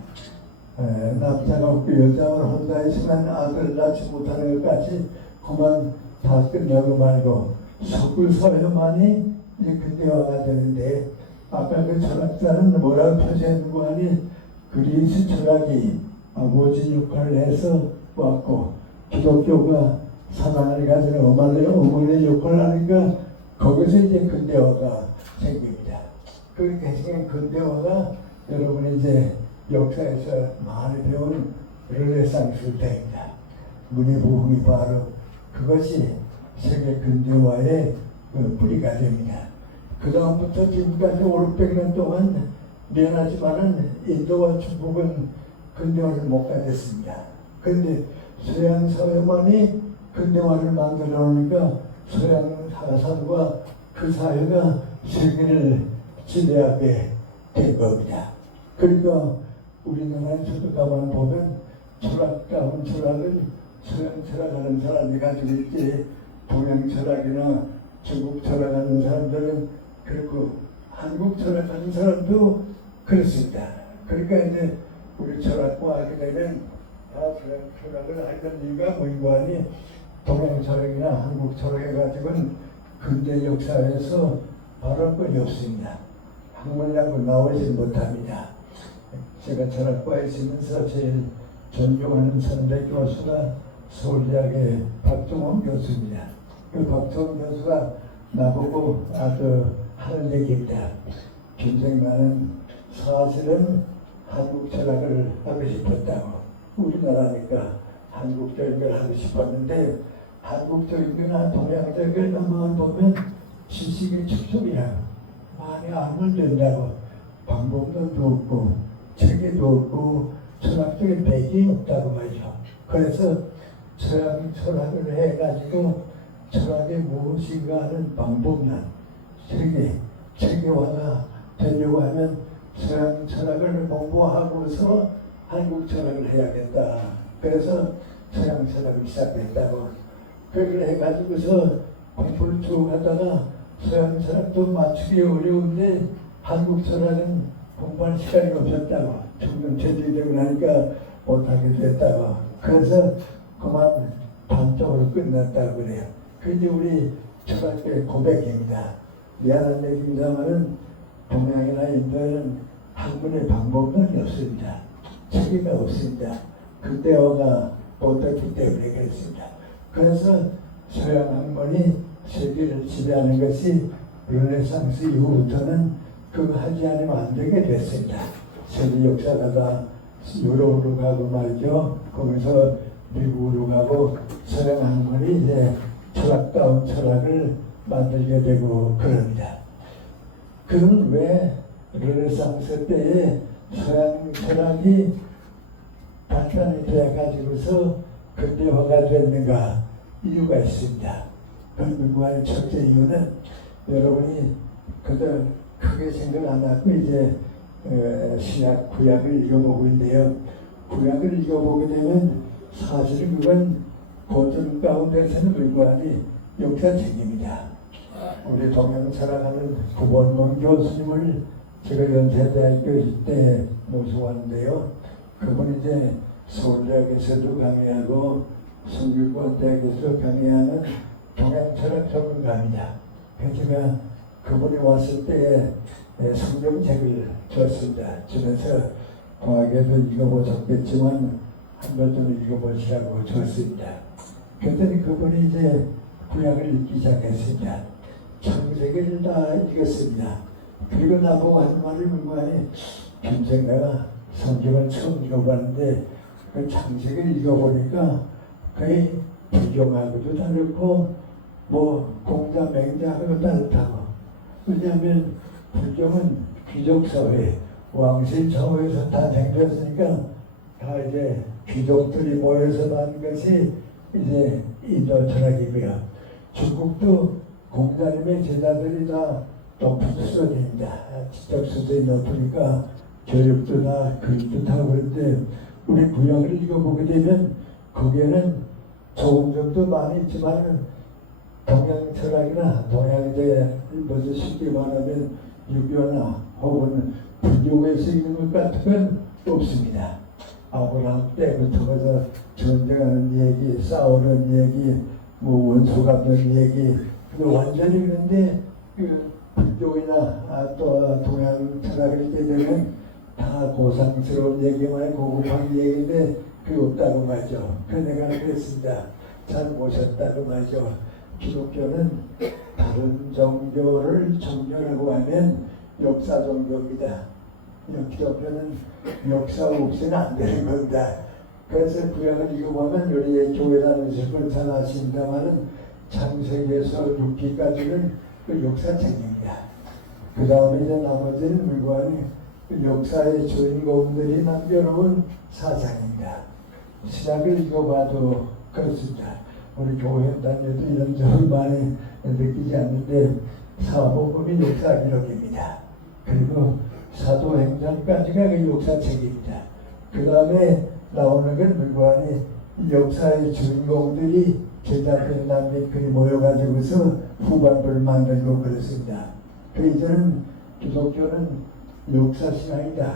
남자가 없고 여자만 혼자 있으면 아들 낳지 못하는 것까지 그만 다 끝나고 말고 서구 사회만이 이제 근대화가 되는데 아까 그 철학자는 뭐라고 표시했는고 하니 그리스 철학이 아버지 역할을 해서 왔고 기독교가 사랑을 가지는 어머니의 역할을 하니까 거기서 이제 근대화가 생깁니다. 그 대신 근대화가 여러분이 이제 역사에서 많이 배운 르네상스 때입니다. 문예부흥이 바로 그것이 세계 근대화의 그 뿌리가 됩니다. 그 다음부터 지금까지 500년 동안 미안하지만은 인도와 중국은 근대화를 못 가졌습니다. 그런데 서양 사회만이 근대화를 만들어 놓으니까 서양 사상과 그 사회가 세계를 지배하게 된 겁니다. 그러니까 우리나라에서도 가만 보면 철학가운 철학은 서양 철학하는 사람이 가지고 있지 동양 철학이나 중국 철학하는 사람들은 그렇고 한국 철학하는 사람도 그렇습니다. 그러니까 이제 우리 철학과 하게 되면 다 서양 철학을 하던 이유가 뭐이고 하니 동양 철학이나 한국 철학에 가지고는 근대 역사에서 발언권이 없습니다. 학문이라고 나오지 못합니다. 제가 철학과에 있으면서 제일 존경하는 선배 교수가 서울대학의 박종원 교수입니다. 그 박종원 교수가 나보고 아주 하는 얘기입니다. 김생만은 사실은 한국 철학을 하고 싶었다고. 우리나라니까 한국적인 걸 하고 싶었는데 한국적인 거나 동양적인 것만 보면 지식의 축소이야. 많이 알면 된다고. 방법론도 없고 체계도 없고 철학적인 배경이 없다고 말이죠. 그래서 서양 철학을 해가지고 철학의 무엇인가 하는 방법론 체계화가 되려고 하면 서양 철학을 공부하고서 한국 철학을 해야겠다. 그래서 서양 철학을 시작했다고. 그걸 해가지고서 공부를 쭉 하다가 서양 철학도 맞추기 어려운데 한국 철학은 공부할 시간이 없었다고. 점점 체질되고 나니까 못하게 됐다고. 그래서 그만 반쪽으로 끝났다고 그래요. 그게 우리 철학의 고백입니다. 미안한 얘기입니다만은 동양이나 인도에는 학문의 방법론이 없습니다. 체계가 없습니다. 그때가 못했기 때문에 그렇습니다. 그래서 서양 학문이 세계를 지배하는 것이 르네상스 이후부터는 그거 하지 않으면 안 되게 됐습니다. 세계 역사가 다 유럽으로 가고 말이죠. 거기서 미국으로 가고 서양 학문이 이제 철학다운 철학을 만들게 되고 그럽니다. 그럼 왜 르네상스 때에 서양 철학이 발전이 되어가지고서 근대화가 됐는가? 이유가 있습니다. 그러면 첫째 이유는 여러분이 그저 크게 생각 안 하고 이제 신약 구약을 읽어보고 있는데요. 구약을 읽어보게 되면 사실은 그건 고전 가운데서는 물건이 역사책입니다. 우리 동양 철학하는 구본문 교수님을 제가 연세대학교 때 모셔왔는데요. 그분이 이제 서울대학에서도 강의하고 성균관대학에서 강의하는 동양 철학 전문가입니다. 그래서 제가 그분이 왔을 때 성경책을 줬습니다. 주면서 과학에도 읽어보셨겠지만 한 번 좀 읽어보시라고 줬습니다. 그랬더니 그분이 이제 구약을 읽기 시작했습니다. 창세기를 다 읽었습니다. 그리고 나보고 하는 말이 뭐니 평생 내가 성경을 처음 읽어봤는데 그 창세기를 읽어보니까 거의 불경하고도 다르고 뭐 공자 맹자하고 다르다고. 왜냐하면 불경은 귀족사회, 왕실 사회에서 다 생겼으니까 다 이제 귀족들이 모여서 하는 것이 이제 인도 철학이고요. 중국도 공자님의 제자들이 다 높은 수준입니다. 지적 수준이 높으니까 교육도 다 그럴 듯하고 그런데 우리 구약을 읽어보게 되면 거기에는 좋은 점도 많이 있지만 동양 철학이나 동양에 뭐지 쉽게 말하면 유교나 혹은 불교에서 있는 것 같은 건 없습니다. 아브라함 때부터 가서 전쟁하는 얘기, 싸우는 얘기, 뭐 원수 갚는 얘기, 완전히 그런데 그 불교이나 또 동양 철학을 읽게 되면 다 고상스러운 얘기만 고급한 얘기인데 그게 없다고 말이죠. 그래서 내가 그랬습니다. 잘 모셨다고 말이죠. 기독교는 다른 종교를 종교라고 하면 역사 종교입니다. 기독교는 역사 없이는 안 되는 겁니다. 그래서 구약을 읽어보면 우리 교회 다니실 분 잘 아십니다만은 창세기에서 룻기까지는 그 역사책입니다. 그 다음에 이제 나머지는 물건이 그 역사의 주인공들이 남겨놓은 사상입니다. 신약을 읽어봐도 그렇습니다. 우리 교회 다녀도 이런 점을 많이 느끼지 않는데 사복음이 역사 기록입니다. 그리고 사도행전까지가 그 역사책입니다. 그 다음에 나오는 건 물건이 역사의 주인공들이 제자들 남편들이 모여가지고서 후반부를 만들고 그렇습니다. 그 이제는 기독교는 역사신앙이다.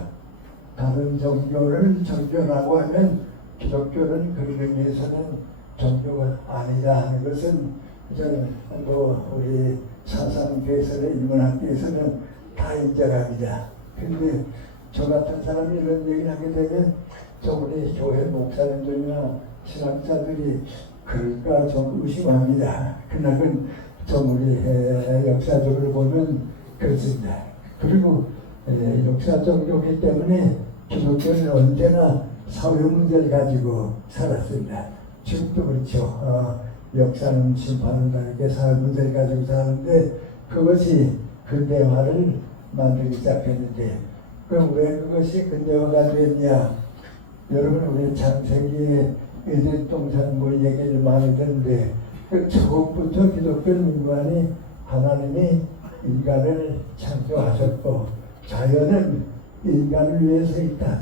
다른 종교를 종교라고 하면 기독교는 그런 의미에서는 종교가 아니다 하는 것은 이제는 뭐 우리 사상계에서는 인문학계에서는 다 인정합니다. 그런데 저 같은 사람이 이런 얘기를 하게 되면 좀 우리 교회 목사님들이나 신학자들이 그럴까 좀 의심합니다. 그날은 좀 우리 역사적으로 보면 그렇습니다. 그리고 역사적이기 때문에 기독교는 언제나 사회 문제를 가지고 살았습니다. 지금도 그렇죠. 역사는 심판을 다르게 사회 문제를 가지고 사는데 그것이 근대화를 만들기 시작했는데 그럼 왜 그것이 근대화가 됐냐? 여러분 우리 창세기에 에덴동산 뭐 얘기를 많이 듣는데 그 처음부터 기독교 민관이 하나님이 인간을 창조하셨고 자연은 인간을 위해서 있다.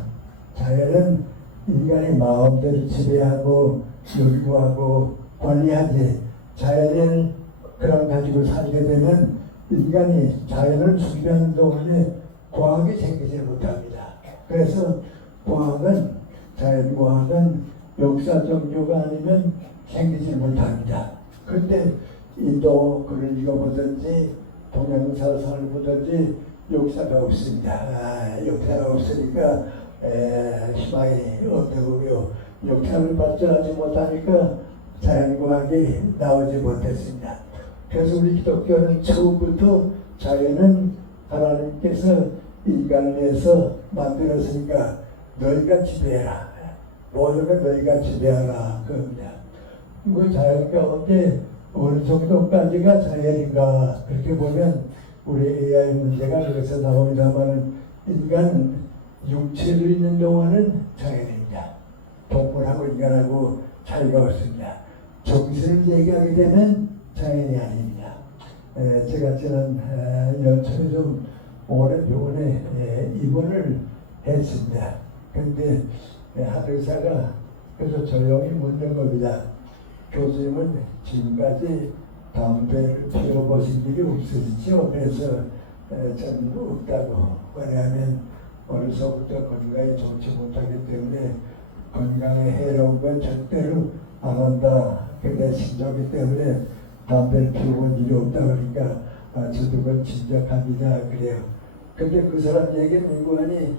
자연은 인간의 마음대로 지배하고 요구하고 관리하지. 자연을 그럼 가지고 살게 되면 인간이 자연을 수비하는 동안에 과학이 생기지 못합니다. 그래서 과학은 자연과학은 역사적 요가 아니면 생기지 못합니다. 그런데 인도 글을 읽어보든지 동양사상을 보든지 역사가 없습니다. 역사가 없으니까 희망이 없고요. 역사를 발전하지 못하니까 자연과학이 나오지 못했습니다. 그래서 우리 기독교는 처음부터 자연은 하나님께서 인간을 위해서 만들었으니까 너희가 지배해라. 모든 건 너희가 지배하라. 그겁니다. 그 자연 가운데 어느 정도까지가 자연인가 그렇게 보면 우리 AI 문제가 그래서 나옵니다만 인간 육체를 있는 동안은 자연입니다. 동물하고 인간하고 차이가 없습니다. 정신을 얘기하게 되면 자연이 아닙니다. 제가 지난 연초에 좀 오래 병원에 입원을 했습니다. 그런데 한 의사가 그래서 조용히 묻는 겁니다. 교수님은 지금까지 담배를 피워보신 일이 없으시죠? 그래서 저는 없다고. 왜냐하면 어려서부터 건강이 좋지 못하기 때문에 건강에 해로운 건 절대로 안 한다. 근데 신조기 때문에 담배를 피워본 일이 없다 그러니까 저도 그건 진작합니다. 그래요. 근데 그 사람 얘기는 이거니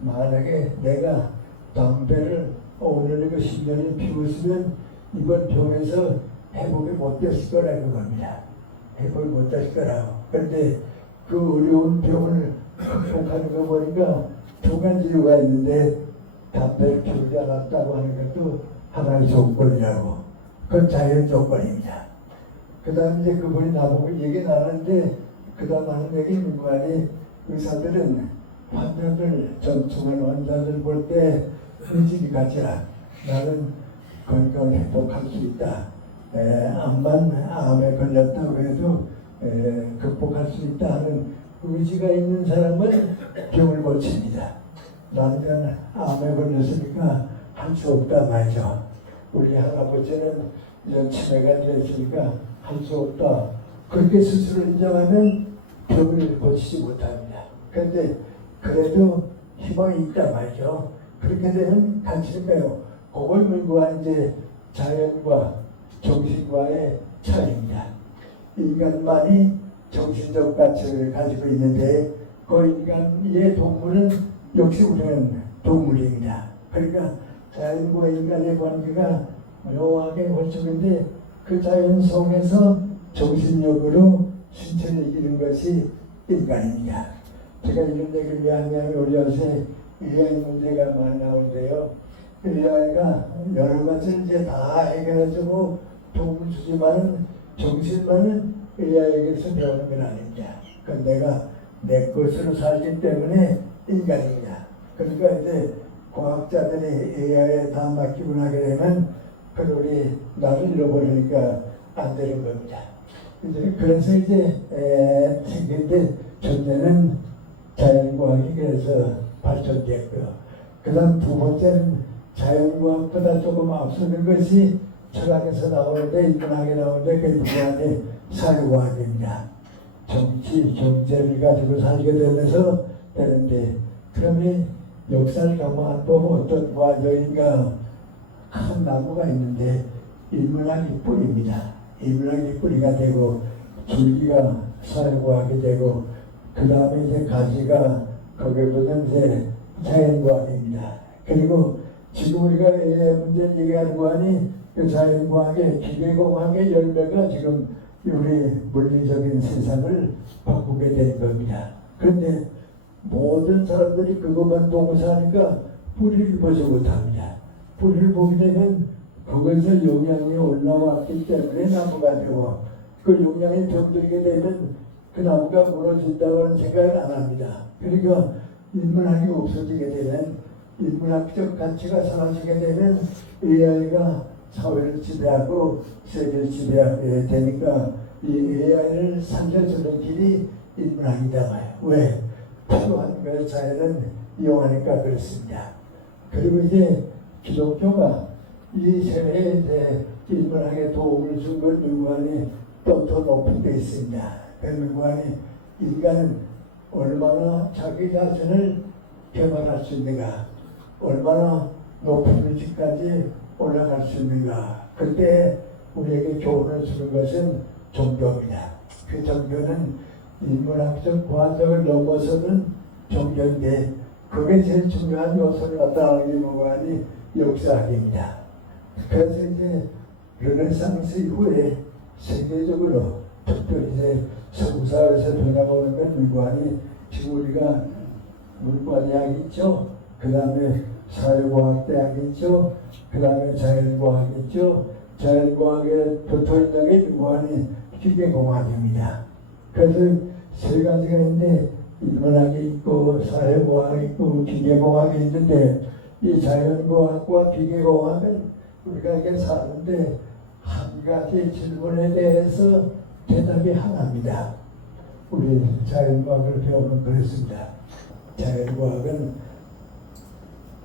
만약에 내가 담배를 오늘 이거 10년을 피웠으면 이번 병에서 회복이 못 됐을 거라고 겁니다. 회복이 못 됐을 거라고. 그런데 그 어려운 병을 극복하는 거 보니까 두 가지 이유가 있는데 담배를 피우지 않았다고 하는 것도 하나의 조건이라고. 그건 자연 조건입니다. 그 다음에 이제 그분이 나보고 얘기 나눴는데 그 다음 하는 얘기는 뭐하니 의사들은 환자들, 전투한 환자들 볼 때 의지를 가져라. 나는 건강을 회복할 수 있다. 암에 걸렸다고 해도 극복할 수 있다 하는 의지가 있는 사람은 병을 고칩니다. 나는 암에 걸렸으니까 할 수 없다 말이죠. 우리 할아버지는 이런 치매가 되었으니까 할 수 없다. 그렇게 스스로 인정하면 병을 고치지 못합니다. 그런데 그래도 희망이 있다 말이죠. 그렇게 되면 가치니까요. 그걸 물고한 이제 자연과 정신과의 차이입니다. 인간만이 정신적 가치를 가지고 있는데 그 인간의 동물은 역시 우리는 동물입니다. 그러니까 자연과 인간의 관계가 묘하게 홀쭉인데 그 자연 속에서 정신력으로 신체를 이기는 것이 인간입니다. 제가 이런 얘기를 왜 하냐면 우리 요새 AI 문제가 많이 나오는데요. AI가 여러 가지를 이제 다 해결해주고 도움을 주지만 정신만은 AI에게서 배우는 건 아닙니다. 그건 내가 내 것으로 살기 때문에 인간입니다. 그러니까 이제 과학자들이 AI에 다 맡기고 나게 되면 그건 우리 나를 잃어버리니까 안 되는 겁니다. 이제 그래서 이제 생긴데 전제는 자연과학이 그래서 발전됐고요. 그 다음 두 번째는 자연과학보다 조금 앞서는 것이 철학에서 나오는데 인문학에 나오는데 그 인문학의 사회과학입니다. 정치, 경제를 가지고 살게 되면서 되는데 그러면 역사를 가만 보면 어떤 과정인가 큰 나무가 있는데 인문학이 뿌리입니다. 인문학이 뿌리가 되고 줄기가 사회과학이 되고 그 다음에 이제 가지가 거기에 붙는 이제 자연과학입니다. 그리고 지금 우리가 문제 얘기하는 거하니 그 자연과학의 기계공학의 열매가 지금 우리 물리적인 세상을 바꾸게 된 겁니다. 그런데 모든 사람들이 그것만 보고 사니까 뿌리를 보지 못합니다. 뿌리를 보게 되면 그것에서 영양이 올라왔기 때문에 나무가 되고 그 영양이 병들게 되면 그 나무가 무너진다고는 생각을 안 합니다. 그러니까 인문학이 없어지게 되면 인문학적 가치가 사라지게 되면 AI가 사회를 지배하고 세계를 지배하게 되니까 이 AI를 살려주는 길이 인문학이다. 왜? 필요한 그 자연은 이용하니까 그렇습니다. 그리고 이제 기독교가 이 세계에 이제 인문학에 도움을 준 걸 누구하니 또 더 높은 데 있습니다. 그 누구하니 인간은 얼마나 자기 자신을 개발할 수 있는가, 얼마나 높은 위치까지 올라갈 수 있는가. 그때 우리에게 교훈을 주는 것은 종교입니다. 그 종교는 인문학적 과학을 넘어서는 종교인데 그게 제일 중요한 요소를 나타나는 게 뭐가니 역사학입니다. 그래서 이제 르네상스 이후에 세계적으로 특별히 이제 서구사회에서 변화보는 건 물관이 지금 우리가 물관대학이 있죠. 그 다음에 사회과학대학이 있죠. 그 다음에 자연과학이 있죠. 자연과학에 붙어있는 게 물관이 기계공학입니다. 그래서 세 가지가 있는데 인문학이 있고 사회과학이 있고 기계공학이 있는데 이 자연과학과 기계공학은 우리가 이게 사는데 한 가지 질문에 대해서 대답이 하나입니다. 우리 자연과학을 배우면 그렇습니다. 자연과학은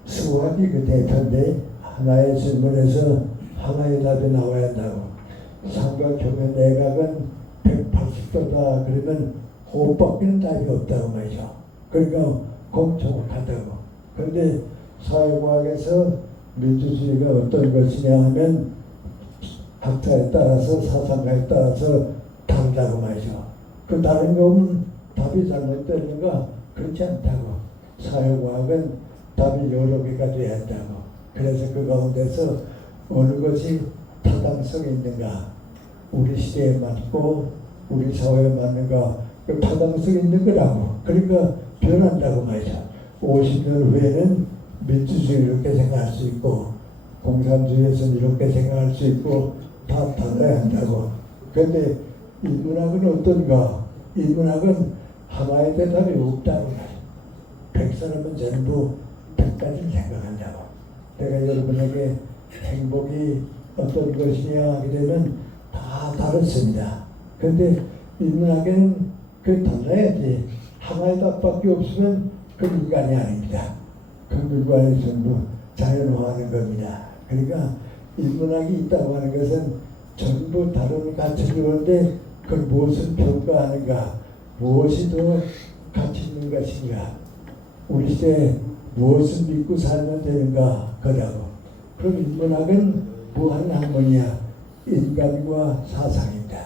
수학이 그 대표인데 하나의 질문에서 하나의 답이 나와야 한다고. 삼각형의 내각은 180도다 그러면 호흡밖에는 답이 없다고 말이죠. 그러니까 공정하다고. 그런데 사회과학에서 민주주의가 어떤 것이냐 하면 학자에 따라서 사상가에 따라서 다르다고 말이죠. 그 다른 거는 답이 잘못되는가? 그렇지 않다고. 사회과학은 답이 여러 개가 돼야 한다고. 그래서 그 가운데서 어느 것이 타당성이 있는가? 우리 시대에 맞고 우리 사회에 맞는가? 그 타당성이 있는 거라고. 그러니까 변한다고 말이죠. 50년 후에는 민주주의 이렇게 생각할 수 있고 공산주의에서는 이렇게 생각할 수 있고 다 달라야 한다고. 그런데 인문학은 어떤가? 인문학은 하나의 대답이 없다고 말이야. 100사람은 전부 100가지를 생각한다고. 내가 여러분에게 행복이 어떤 것이냐 하게 되면 다 다릅니다. 그런데 인문학에는 그 달라야지. 하나의 답밖에 없으면 그 인간이 아닙니다. 그 물건이 전부 자연화하는 겁니다. 그러니까 인문학이 있다고 하는 것은 전부 다른 가치를 주는데 그걸 무엇을 평가하는가, 무엇이 더 가치 있는 것인가, 우리 시대에 무엇을 믿고 살면 되는가 그러고. 그럼 인문학은 무한 학문이야. 인간과 사상입니다.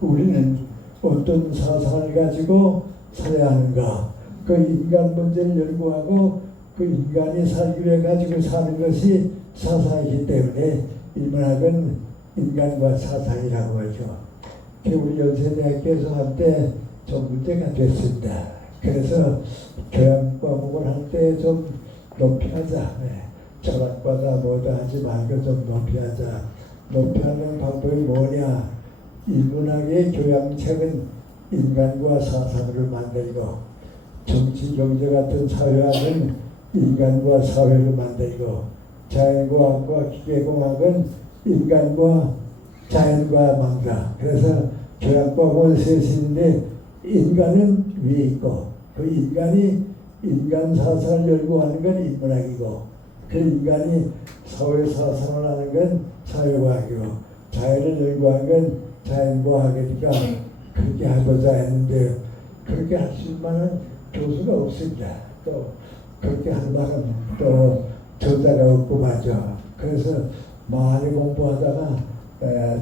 우리는 어떤 사상을 가지고 살아야 하는가, 그 인간 문제를 연구하고 그 인간이 살기 위해 가지고 사는 것이 사상이기 때문에 인문학은 인간과 사상이라고 하죠. 우리 연세대학교에서 한때 좀 문제가 됐습니다. 그래서 교양 과목을 할 때 좀 높이 하자. 철학과다 뭐다 하지 말고 좀 높이 하자. 높이 하는 방법이 뭐냐? 인문학의 교양책은 인간과 사상을 만들고 정치, 경제 같은 사회학은 인간과 사회를 만들고 자연과학과 기계공학은 인간과 자연과 만들어. 그래서 교양과목을 셋인데 인간은 위에 있고 그 인간이 인간 사상을 연구하는 건 인문학이고 그 인간이 사회 사상을 하는 건 사회과학이고 자연을 연구하는 건 자연과학이니까 그렇게 하고자 했는데 그렇게 할 수 있는 만한 교수가 없습니다. 또 그렇게 할 만한 또 저자가 없고 맞아. 그래서 많이 공부하다가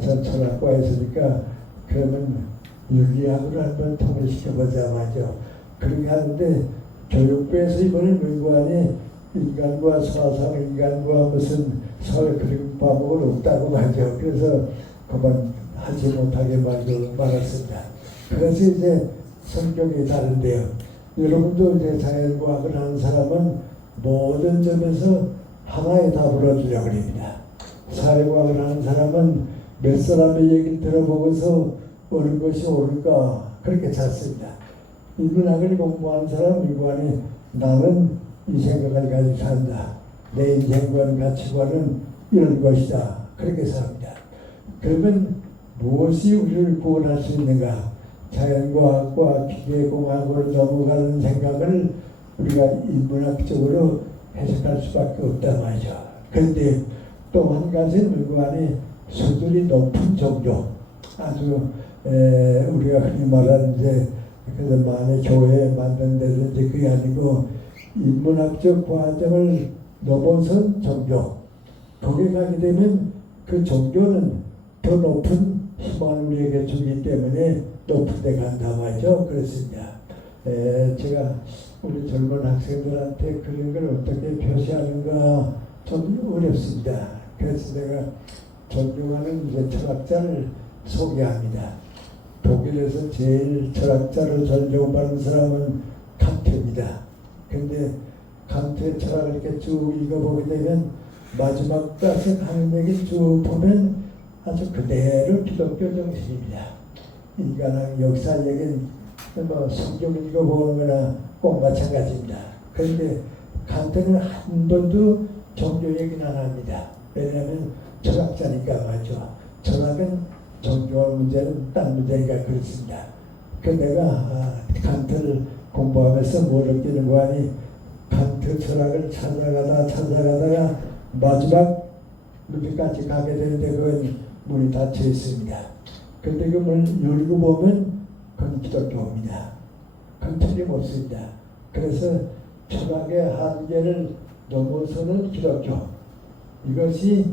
저 철학과에 있으니까 그러면 윤리학을 한번 통일시켜보자 맞아. 그렇게 하는데 교육부에서 이번에 문관이 인간과 사상, 인간과 무슨 사회 그런 과목은 없다고 말이죠. 그래서 그만 하지 못하게 말았습니다. 그래서 이제 성격이 다른데요. 여러분도 이제 자연과학을 하는 사람은 모든 점에서 하나의 답을 얻으려고 합니다. 사회과학을 하는 사람은 몇 사람의 얘기를 들어보고서 어느 것이 옳을까 그렇게 찾습니다. 인문학을 공부하는 사람 일관이 나는 이 생각을 가지고 산다. 내 인생관 가치관은 이런 것이다. 그렇게 삽니다. 그러면 무엇이 우리를 구원할 수 있는가? 자연과학과 기계공학으로 넘어가는 생각을 우리가 인문학적으로 해석할 수밖에 없단 말이죠. 그런데 또 한 가지는 그 안에 수준이 높은 종교, 아주 우리가 흔히 말하는 이제 그래서 만의 교회 만든다든지 그게 아니고 인문학적 과정을 넘어선 종교, 거기에 가게 되면 그 종교는 더 높은 희망을 우리에게 주기 때문에 높은 데 간다 말이죠. 그렇습니다. 제가 우리 젊은 학생들한테 그런 걸 어떻게 표시하는가 좀 어렵습니다. 그래서 내가 존경하는 이제 철학자를 소개합니다. 독일에서 제일 철학자로 존경받는 사람은 칸트입니다. 근데 칸트의 철학을 이렇게 쭉 읽어보게 되면 마지막 가서 하는 얘기 쭉 보면 아주 그대로 기독교 정신입니다. 인간의 역사 얘기는 뭐 성경 읽어보는 거나 꼭 마찬가지입니다. 그런데 칸트는 한 번도 종교 얘기는 안 합니다. 왜냐하면 철학자니까 말이죠. 철학은 종교 문제는 딴 문제니까 그렇습니다. 그 내가 칸트를 공부하면서 뭘 느끼는 거 아니 칸트 철학을 찾아가다가 마지막 루비까지 가게 되는데 그건 문이 닫혀 있습니다. 근데 그 문을 열고 보면 그건 기독교입니다. 그건 틀림없습니다. 그래서 철학의 한계를 넘어서는 기독교, 이것이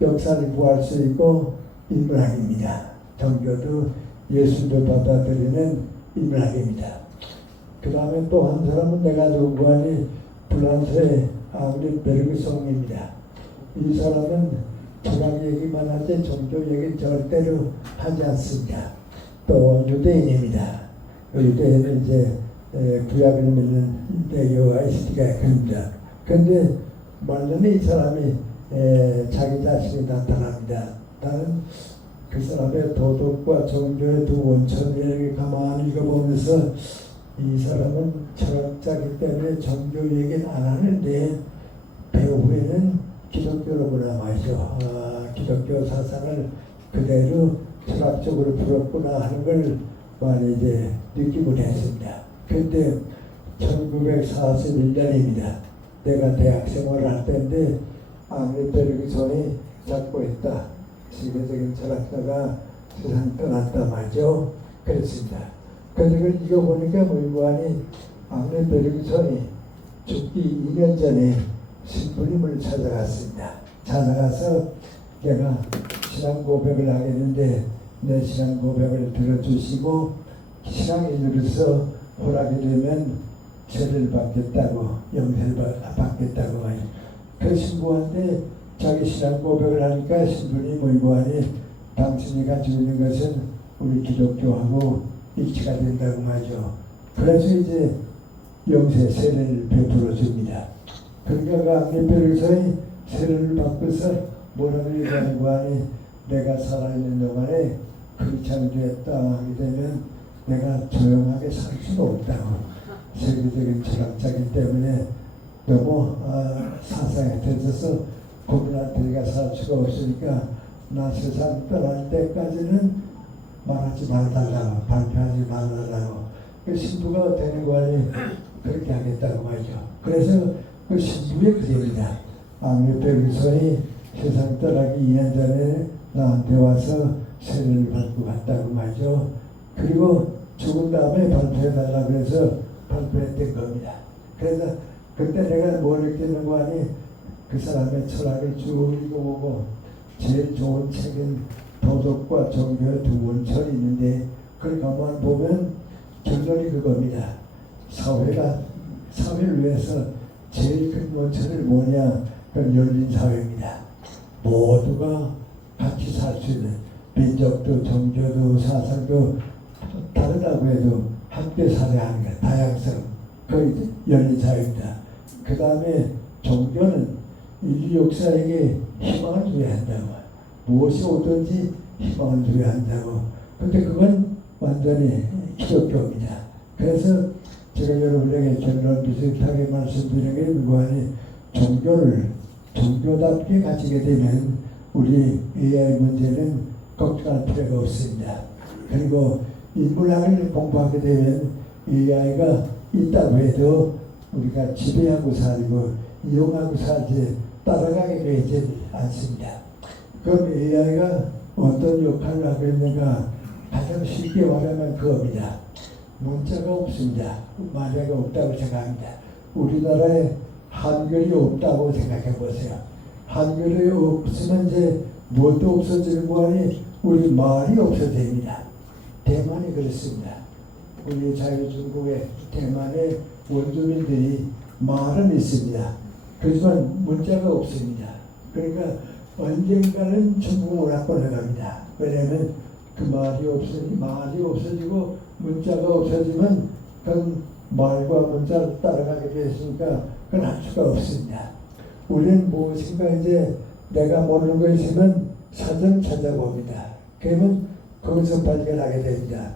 역사를 구할 수 있고 인문학입니다. 종교도 예술도 받아들이는 인문학입니다. 그 다음에 또 한 사람은 내가 연구하니 프랑스의 앙리 베르그송입니다. 이 사람은 철학 얘기만 하지 종교 얘기는 절대로 하지 않습니다. 또 유대인입니다. 유대인은 이제 구약을 믿는 유대교가 있으니까 그럽니다. 그런데 말년에 이 사람이 자기 자신이 나타납니다. 나는 그 사람의 도덕과 종교의 두 원천을 가만히 읽어보면서 이 사람은 철학자이기 때문에 종교 얘기는 안 하는데 배후에는 기독교로구나 말이죠. 기독교 사상을 그대로 철학적으로 풀었구나 하는 걸 많이 이제 느끼곤 했습니다. 그런데 1941년입니다. 내가 대학 생활을 할 때인데 앙리 베르그손이 작고했다. 세계적인 철학자가 세상 떠났다 말이죠. 그렇습니다. 그래서 그걸 읽어보니까 무관히 앙리 베르그손이 죽기 2년 전에 신부님을 찾아갔습니다. 찾아가서 내가 신앙 고백을 하겠는데 내 신앙 고백을 들어주시고 신앙에 이르러서 허락이 되면 죄를 받겠다고, 영생을 받겠다고 하니 그 신부한테 자기 신앙 고백을 하니까 신부님이 무관히 당신이 가지고 있는 것은 우리 기독교하고 일치가 된다고 말이죠. 그래서 이제 영세 세례를 베풀어 줍니다. 그러니까 앙리베르그손이 세례를 받고서 뭐라고 얘기하는 거 아니 내가 살아있는 동안에 크리스찬이 되었다 하게 되면 내가 조용하게 살 수가 없다고. 세계적인 철학자이기 때문에 너무 사상에 들어서 고민할 때가 살 수가 없으니까 나 세상 떠날 때까지는 말하지 말달라고, 발표하지 말달라고. 그 신부가 되는 거 아니 그렇게 하겠다고 말이죠. 그래서 그 신부의 글입니다. 앙리 베르그손이 세상 떠나기 2년 전에 나한테 와서 세례를 받고 갔다고 말이죠. 그리고 죽은 다음에 발표해달라고 해서 발표했던 겁니다. 그래서 그때 내가 뭘 느끼는 거 아니 그 사람의 철학을 쭉 읽어보고 제일 좋은 책은 도덕과 종교의 두 원천이 있는데 그걸 가만 보면 결론이 그겁니다. 사회를 위해서 제일 큰 원천을 뭐냐? 그건 열린 사회입니다. 모두가 같이 살 수 있는 민족도 종교도 사상도 다르다고 해도 함께 살아야 하는 것, 다양성, 그 열린 사회입니다. 그 다음에 종교는 인류 역사에게 희망을 줘야 한다고. 무엇이 오든지 희망을 줘야 한다고. 근데 그건 완전히 기독교입니다. 그래서 제가 여러분에게 결론 비슷하게 말씀드리는 게 무관히 종교를 종교답게 가지게 되면 우리 AI 문제는 걱정할 필요가 없습니다. 그리고 인문학을 공부하게 되면 AI가 있다고 해도 우리가 지배하고 살고 이용하고 살지 따라가게 되지 않습니다. 그럼 AI가 어떤 역할을 하고 있는가? 가장 쉽게 말하면 그겁니다. 문자가 없습니다. 말자가 없다고 생각합니다. 우리나라에 한글이 없다고 생각해 보세요. 한글이 없으면 이제 무엇도 없어지는 거 아니 우리 말이 없어집니다. 대만이 그렇습니다. 우리 자유중국의 대만의 원주민들이 말은 있습니다. 그렇지만 문자가 없습니다. 그러니까 언젠가는 중국을 학원을 갑니다. 왜냐하면 그 말이 없어지고 문자가 없어지면 그건 말과 문자를 따라가게 됐으니까 그건 할 수가 없습니다. 우리는 무엇인가 이제 내가 모르는 거 있으면 사전 찾아봅니다. 그러면 거기서 발견하게 됩니다.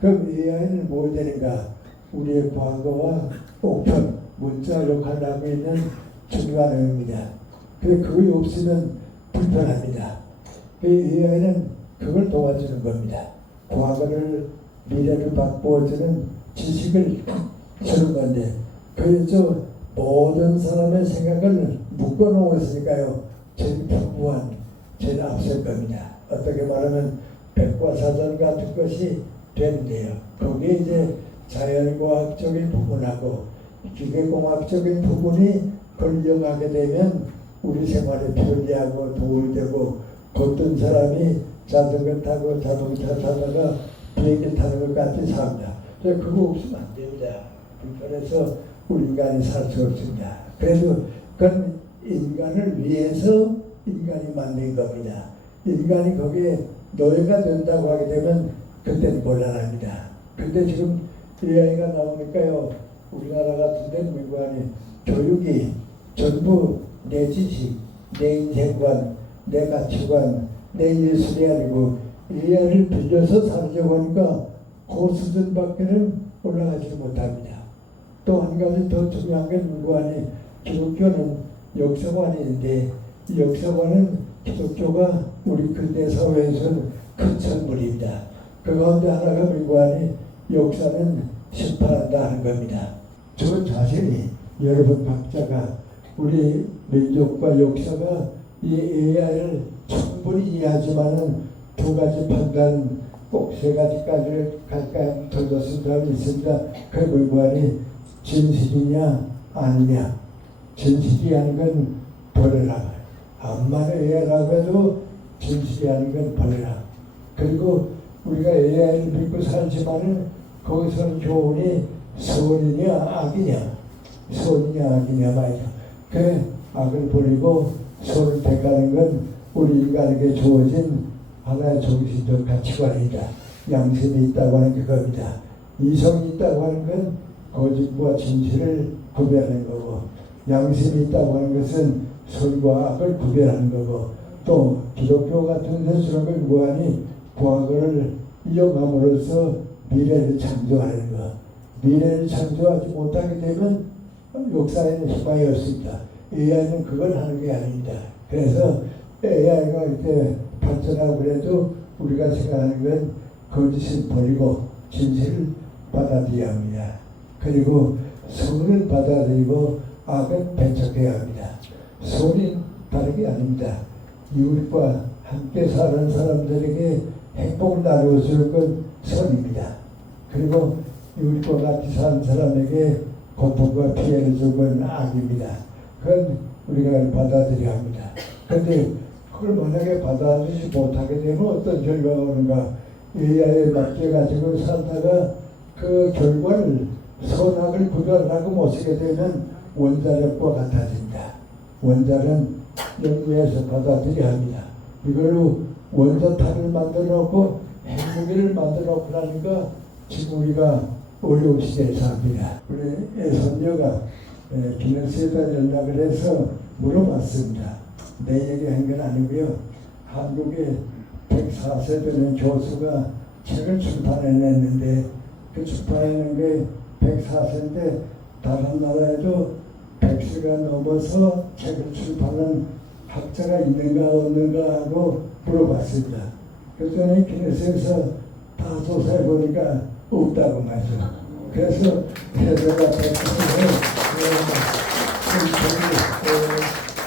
그럼 AI는 뭐 되는가? 우리의 과거와 목표, 문자 역할을 하고 있는 중요한 의미입니다. 그게 없으면 불편합니다. AI는 그걸 도와주는 겁니다. 과거를 미래를 바꾸어주는 지식을 주는 건데 그래서 모든 사람의 생각을 묶어놓았으니까요. 제일 풍부한, 제일 앞설 겁니다. 어떻게 말하면 백과사전 같은 것이 되는데요. 거기에 이제 자연과학적인 부분하고 기계공학적인 부분이 걸려가게 되면 우리 생활에 편리하고 도움이 되고 걷던 사람이 자전거 타고 자동차 타다가 비행기 타는 것 같이 삽니다. 그거 없으면 안 됩니다. 불편해서 우리 인간이 살 수 없습니다. 그래도 그건 인간을 위해서 인간이 만든 겁니다. 인간이 거기에 노예가 된다고 하게 되면 그때는 곤란합니다. 근데 지금 AI가 나오니까요. 우리나라 같은 데는 민관이 교육이 전부 내 지식, 내 인생관, 내 가치관, 내 예술이 아니고 AI를 빌려서 살려고 하니까 그 수준밖에는 올라가지 못합니다. 또 한 가지 더 중요한 게 민관이 기독교는 역사관인데 이 역사관은 기독교가 우리 근대 사회에서는 큰 선물입니다. 그 가운데 하나가 민관이 역사는 심판한다 하는 겁니다. 저 자신이 여러분 각자가 우리 민족과 역사가 이 AI를 충분히 이해하지만은 두 가지 판단 꼭 세 가지까지를 갈까요? 더 좋은 사람이 있습니다. 그 민관이 진실이냐 아니냐. 진실이 하는 건 버려라. 암만 AI라고 해도 진실이 하는 건 버려라. 그리고 우리가 AI를 믿고 살지만은 거기서는 교훈이 선이냐 악이냐 말이죠. 그 악을 버리고 선을 택하는 건 우리 인간에게 주어진 하나의 정신적 가치관이다. 양심이 있다고 하는 그겁니다. 이성이 있다고 하는 건 거짓과 진실을 구별하는 거고 양심이 있다고 하는 것은 선과 악을 구별하는 거고 또 기독교 같은 데서는 무한히 과거를 이어감으로써 미래를 창조하는 것. 미래를 창조하지 못하게 되면 역사에는 희망이 없습니다. AI는 그걸 하는 게 아닙니다. 그래서 AI가 이렇게 발전하고 그래도 우리가 생각하는 건 거짓을 버리고 진실을 받아들여야 합니다. 그리고 선을 받아들이고 악은 배척해야 합니다. 선이 다른 게 아닙니다. 이웃과 함께 사는 사람들에게 행복을 나누어주는 건 선입니다. 그리고 이웃과 같이 사는 사람에게 고통과 피해를 주는 건 악입니다. 그건 우리가 받아들여야 합니다. 그런데 그걸 만약에 받아들이지 못하게 되면 어떤 결과가 오는가? AI에 맡겨가지고 살다가 그 결과를 선악을 구별하고 못 쓰게 되면 원자력과 같아집니다. 원자는 연구해서 받아들여야 합니다. 이걸로 원자탄을 만들어 놓고 핵무기를 만들어 놓고라니까 지금 우리가 어려운 시대에 삽니다. 우리 애손녀가 기능세에다 연락을 해서 물어봤습니다. 내 얘기한 건 아니고요. 한국의 104세 되는 교수가 책을 출판해냈는데 그 출판해낸 게 104세인데 다른 나라에도 100세가 넘어서 책을 출판한 학자가 있는가 없는가 하고 물어봤습니다. 그랬더니 기네스에서 다 조사해 보니까 없다고 말이죠. 그래서 해서가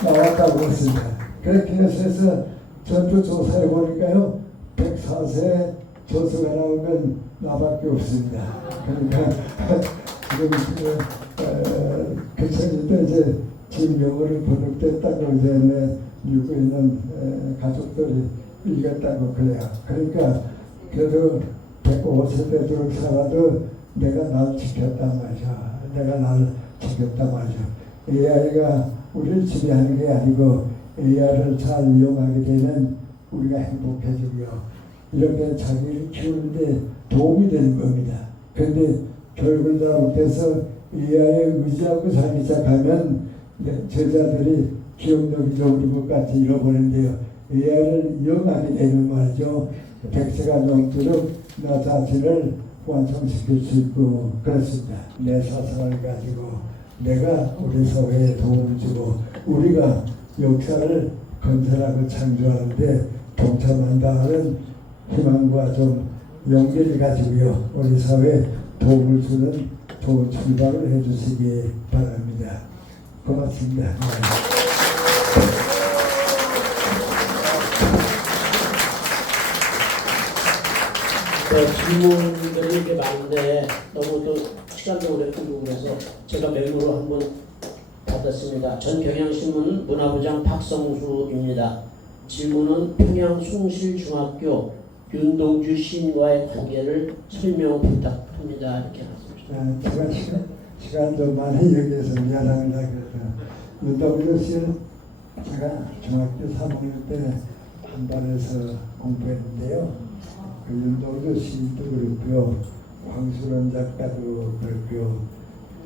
나왔다고 했습니다. 그렇게 해서 전부 조사해 보니까요 104세 조서가 나온 건 나밖에 없습니다. 그러니까 지금 그청에도 이제 진명으로 번역됐다고 이제 읽고 있는 가족들이 읽었다고 그래요. 그러니까 그래도 105세 되도록 살아도 내가 날 지켰단 말이야. 내가 날 지켰단 말이야. AI가 우리를 지배하는 게 아니고 AI를 잘 이용하게 되면 우리가 행복해지고요. 이렇게 자기를 키우는데 도움이 되는 겁니다. 그런데 교육을 잘못해서 AI에 의지하고 살기 시작하면 제자들이 기억력이 좋은 것까지 잃어버린대요. AI를 이용하게 되는 말이죠. 100세가 넘도록 나 자신을 완성시킬 수 있고 그렇습니다. 내 사상을 가지고 내가 우리 사회에 도움을 주고 우리가 역사를 건설하고 창조하는데 동참한다 하는 희망과 좀 용기를 가지고요. 우리 사회에 도움을 주는 좋은 출발을 해주시기 바랍니다. 고맙습니다. 질문들이 이렇게 많은데 너무 또 시간도 오래 끌고 그래서 제가 메모로 한번 받았습니다. 전 경향신문 문화부장 박성수입니다. 질문은 평양 숭실중학교 윤동주 시인과의 관계를 설명 부탁합니다. 이렇게 하셨습니다. 제가 시간 좀 많이 여기에서 미안합니다. 그래서 윤동주 씨는 제가 중학교 3학년 때 한반에서 공부했는데요. 그 윤동주 시인도 그렇고요. 황수론 작가도 그렇고요.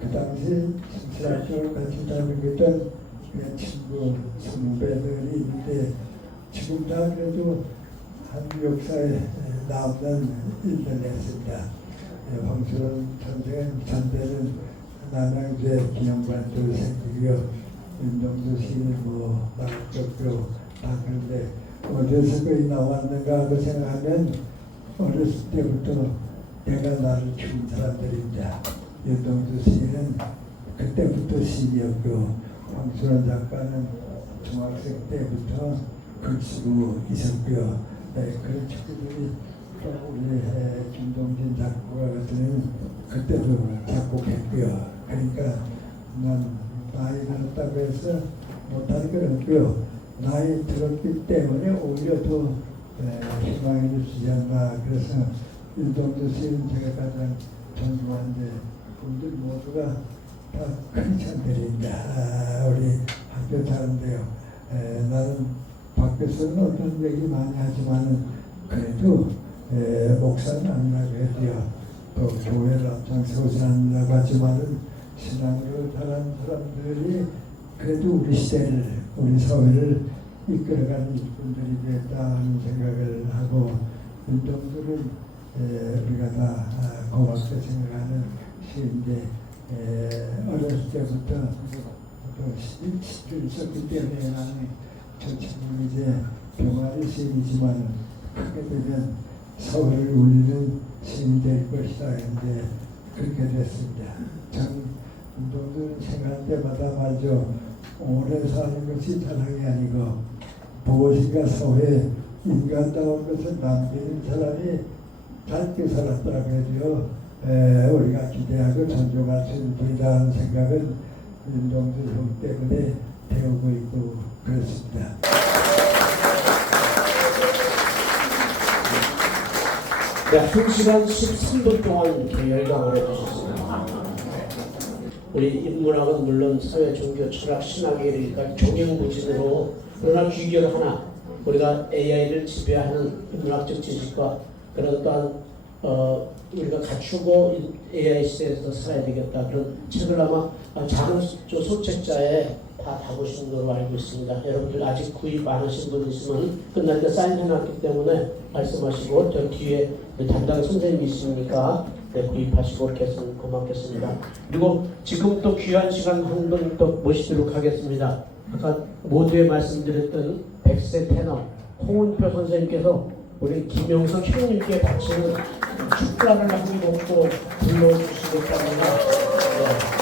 그 당시 신사학교를 같이 다니던 친구 선후배들이 있는데 지금 다 그래도 한국 역사에 남는 일들을 했습니다. 황수론 선생 전대는 남양주에 기념관도 생기고요. 윤동주 시인은 나락적도 다 그런데 어디서 거의 나왔는가 하고 생각하면 어렸을 때부터 내가 나를 키운 사람들입니다. 윤동주 시인은 그때부터 시인이었고 황수란 작가는 중학생 때부터 글 쓰고 있었고요. 그런 친구들이 우리 김동진 작가 같은 그때도 작곡했고요. 그러니까 난 나이 들었다고 해서 못하는 건 없고요. 나이 들었기 때문에 오히려 더 희망을 주지 않나. 그래서 윤동주 시인 제가 가장 존중하는데 분들 모두가 다 큰 찬들입니다. 우리 학교 사람들요. 나는 밖에서는 어떤 얘기 많이 하지만은 그래도 목사는 아니라고 해도요. 또 교회를 앞장서지 않는다고 하지만은 신앙으로 자란 사람들이 그래도 우리 시대를 우리 사회를 이끌어가는 일꾼들이 되었다 하는 생각을 하고 윤동주를 우리가 다 고맙게 생각하는 시인데 어렸을 때부터 또 시를 썼기 때문에 나는 저 친구는 이제 병아리 시인이지만 크게 되면 사회를 울리는 시인이 될 것이다 했는데 그렇게 됐습니다. 전 윤동주를 생각할 때마다 말이죠. 오래 사는 것이 자랑이 아니고 무엇인가 사회에 인간다운 것을 남기는 사람이 짧게 살았더라고 해도요. 우리가 기대하고 존중할 수 있는 분이다 하는 생각은 윤동주 형 때문에 배우고 있고 그렇습니다. 네, 1시간 13분 동안 이렇게 열강을 해주셨습니다. 우리 인문학은 물론 사회, 종교, 철학, 신학에 이르기까지 종횡무진으로 그러나 귀결 하나 우리가 AI를 지배하는 인문학적 지식과 그런 또한 우리가 갖추고 AI 시대에서 살아야 되겠다 그런 책을 아마 작은 소책자에 다 다보신 걸로 알고 있습니다. 여러분들 아직 구입 안 하신 분 있으면 끝날 때 사인해놨기 때문에 말씀하시고 저 뒤에 담당 선생님이 있으니까 구입하시고 이렇게 했으면 고맙겠습니다. 그리고 지금 또 귀한 시간 한 분 또 모시도록 하겠습니다. 아까 모두에 말씀드렸던 100세 테너 홍은표 선생님께서 우리 김영석 형님께 바치는 축가를 한 곡도 불러주시겠다는